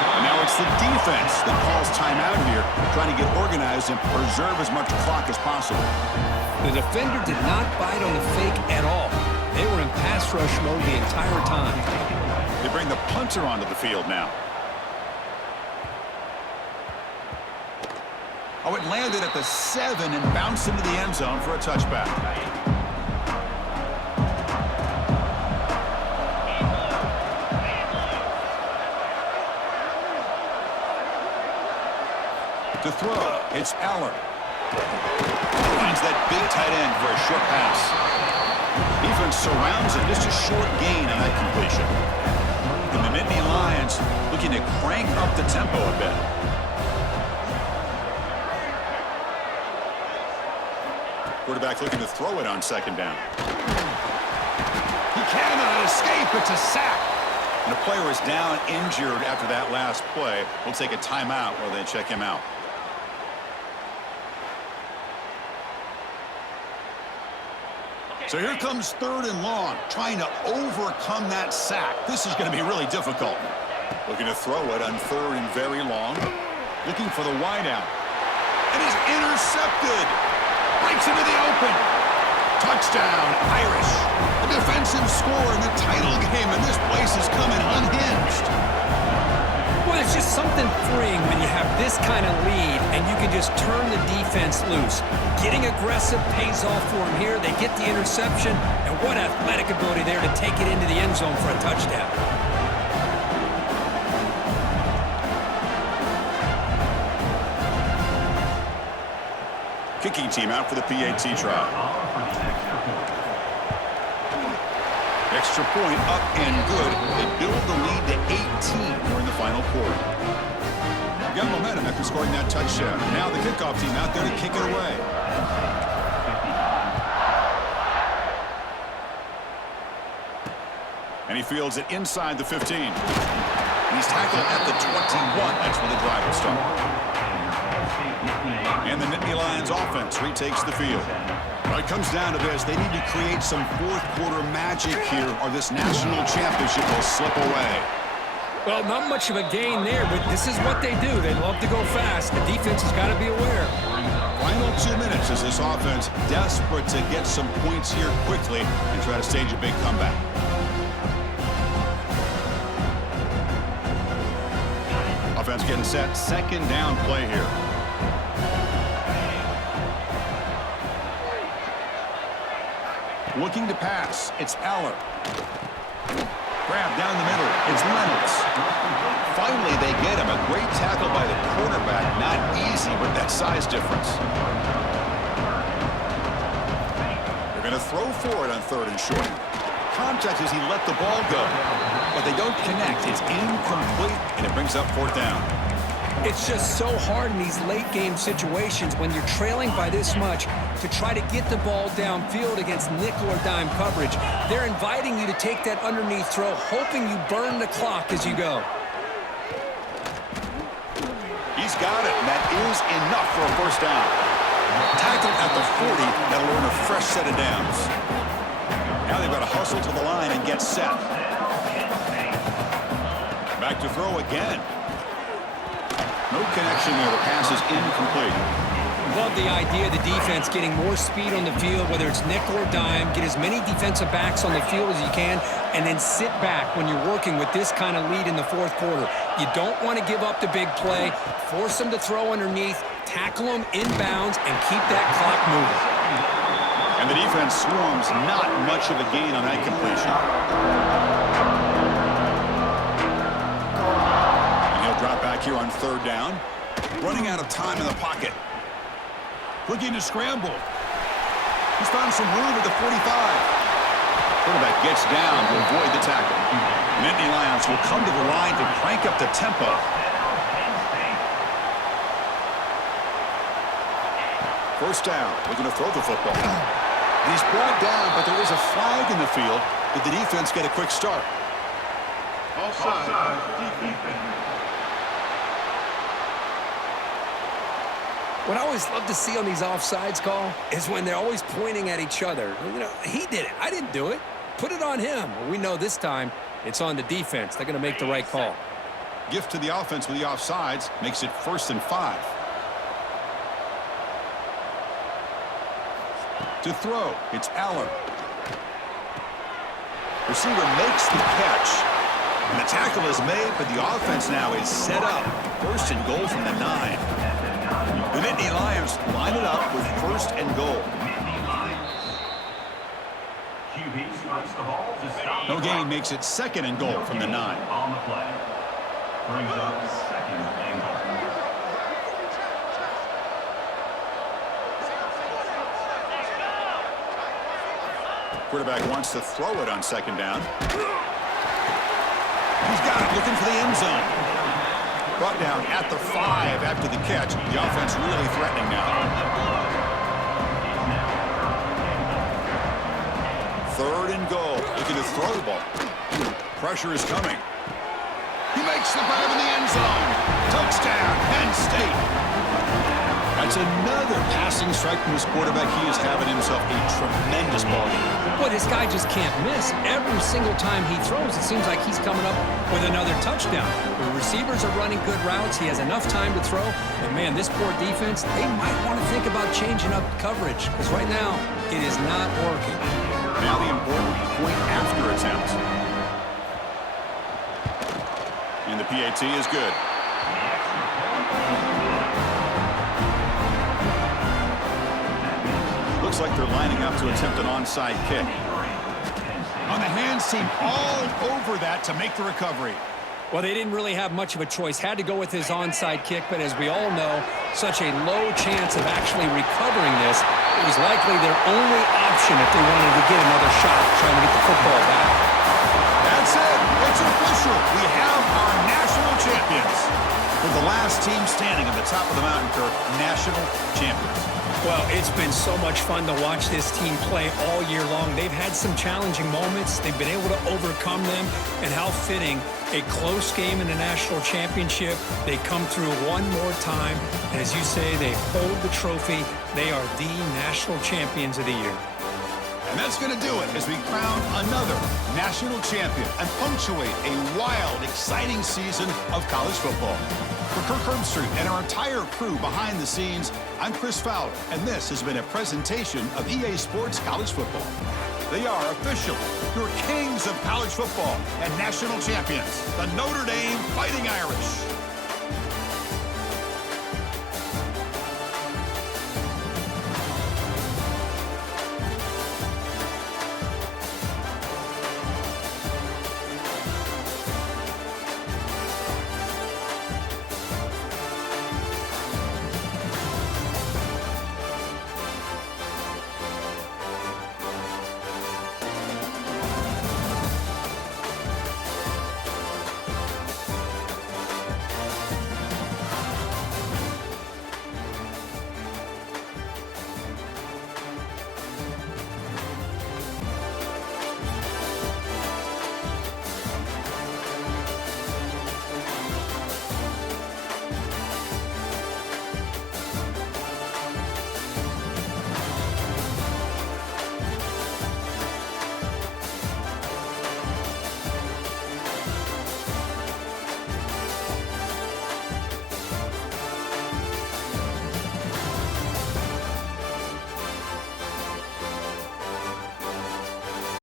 And now it's the defense that calls timeout here, trying to get organized and preserve as much clock as possible. The defender did not bite on the fake at all. They were in pass rush mode the entire time. They bring the punter onto the field now. Oh, it landed at the 7 and bounced into the end zone for a touchback. To throw, it's Aller. Finds that big tight end for a short pass. Defense surrounds him, just a short gain on that completion. And the Nittany Lions looking to crank up the tempo a bit. Quarterback looking to throw it on second down. He cannot escape. It's a sack. And the player is down injured after that last play. We'll take a timeout while they check him out. So here comes 3rd and long, trying to overcome that sack. This is going to be really difficult. Looking to throw it on 3rd and very long. Looking for the wideout. It is intercepted. Breaks into the open. Touchdown, Irish. A defensive score in the title game, and this place is coming unhinged. Well, it's just something freeing when you have this kind of lead and you can just turn the defense loose. Getting aggressive pays off for them here. They get the interception, and what athletic ability there to take it into the end zone for a touchdown. Kicking team out for the PAT try. Extra point up and good. They build the lead to 18 during the final quarter. Got momentum after scoring that touchdown. Now the kickoff team out there to kick it away. And he fields it inside the 15. And he's tackled at the 21. That's where the drive will start. And the Nittany Lions offense retakes the field. Well, it comes down to this. They need to create some fourth-quarter magic here, or this national championship will slip away. Well, not much of a gain there, but this is what they do. They love to go fast. The defense has got to be aware. Final 2 minutes as this offense desperate to get some points here quickly and try to stage a big comeback. Offense getting set. Second down play here. Looking to pass. It's Aller. Grab down the middle. It's Reynolds. Finally, they get him. A great tackle by the quarterback. Not easy with that size difference. They're going to throw for it on 3rd and short. Contact as he let the ball go. But they don't connect. It's incomplete, and it brings up 4th down. It's just so hard in these late-game situations when you're trailing by this much to try to get the ball downfield against nickel or dime coverage. They're inviting you to take that underneath throw, hoping you burn the clock as you go. He's got it, and that is enough for a 1st down. Tackled at the 40, that'll earn a fresh set of downs. Now they've got to hustle to the line and get set. Back to throw again. No connection there. The pass is incomplete. Love the idea of the defense getting more speed on the field, whether it's nickel or dime. Get as many defensive backs on the field as you can, and then sit back when you're working with this kind of lead in the 4th quarter. You don't want to give up the big play. Force them to throw underneath, tackle them inbounds, and keep that clock moving. And the defense swarms. Not much of a gain on that completion. Drop back here on 3rd down. Running out of time in the pocket. Looking to scramble. He's found some room at the 45. Quarterback gets down to avoid the tackle. Nittany Lions will come to the line to crank up the tempo. First down. Looking to throw the football. He's brought down, but there is a flag in the field. Did the defense get a quick start? Offside. Defense. What I always love to see on these offsides call is when they're always pointing at each other. You know, he did it. I didn't do it. Put it on him. Well, we know this time it's on the defense. They're going to make the right call. Gift to the offense with the offsides makes it 1st and 5. To throw, it's Aller. Receiver makes the catch. And the tackle is made, but the offense now is set up. First and goal from the 9. The Nittany Lions line it up with first and goal. No gain makes it second and goal from the 9. On the play. Brings up second and goal. Quarterback wants to throw it on second down. He's got it, looking for the end zone. Brought down at the 5 after the catch. The offense really threatening now. Third and goal. Looking to throw the ball. Pressure is coming. He makes the grab in the end zone. Touchdown, Penn State. That's another passing strike from his quarterback. He is having himself a tremendous ball game. Boy, this guy just can't miss. Every single time he throws, it seems like he's coming up with another touchdown. The receivers are running good routes. He has enough time to throw. And, man, this poor defense, they might want to think about changing up coverage because right now it is not working. Now the important point after attempt. And the PAT is good. Looks like they're lining up to attempt an onside kick. On the hands team all over that to make the recovery. Well, they didn't really have much of a choice. Had to go with his onside kick, but as we all know, such a low chance of actually recovering this. It was likely their only option if they wanted to get another shot trying to get the football back. That's it. It's official. We have our national champions. We're the last team standing at the top of the mountain, Kirk. National champions. Well, it's been so much fun to watch this team play all year long. They've had some challenging moments. They've been able to overcome them. And how fitting, a close game in the national championship. They come through one more time. And as you say, they hold the trophy. They are the national champions of the year. And that's going to do it as we crown another national champion and punctuate a wild, exciting season of college football. For Kirk Herbstreit and our entire crew behind the scenes, I'm Chris Fowler, and this has been a presentation of EA Sports College Football. They are official, your kings of college football and national champions, the Notre Dame Fighting Irish.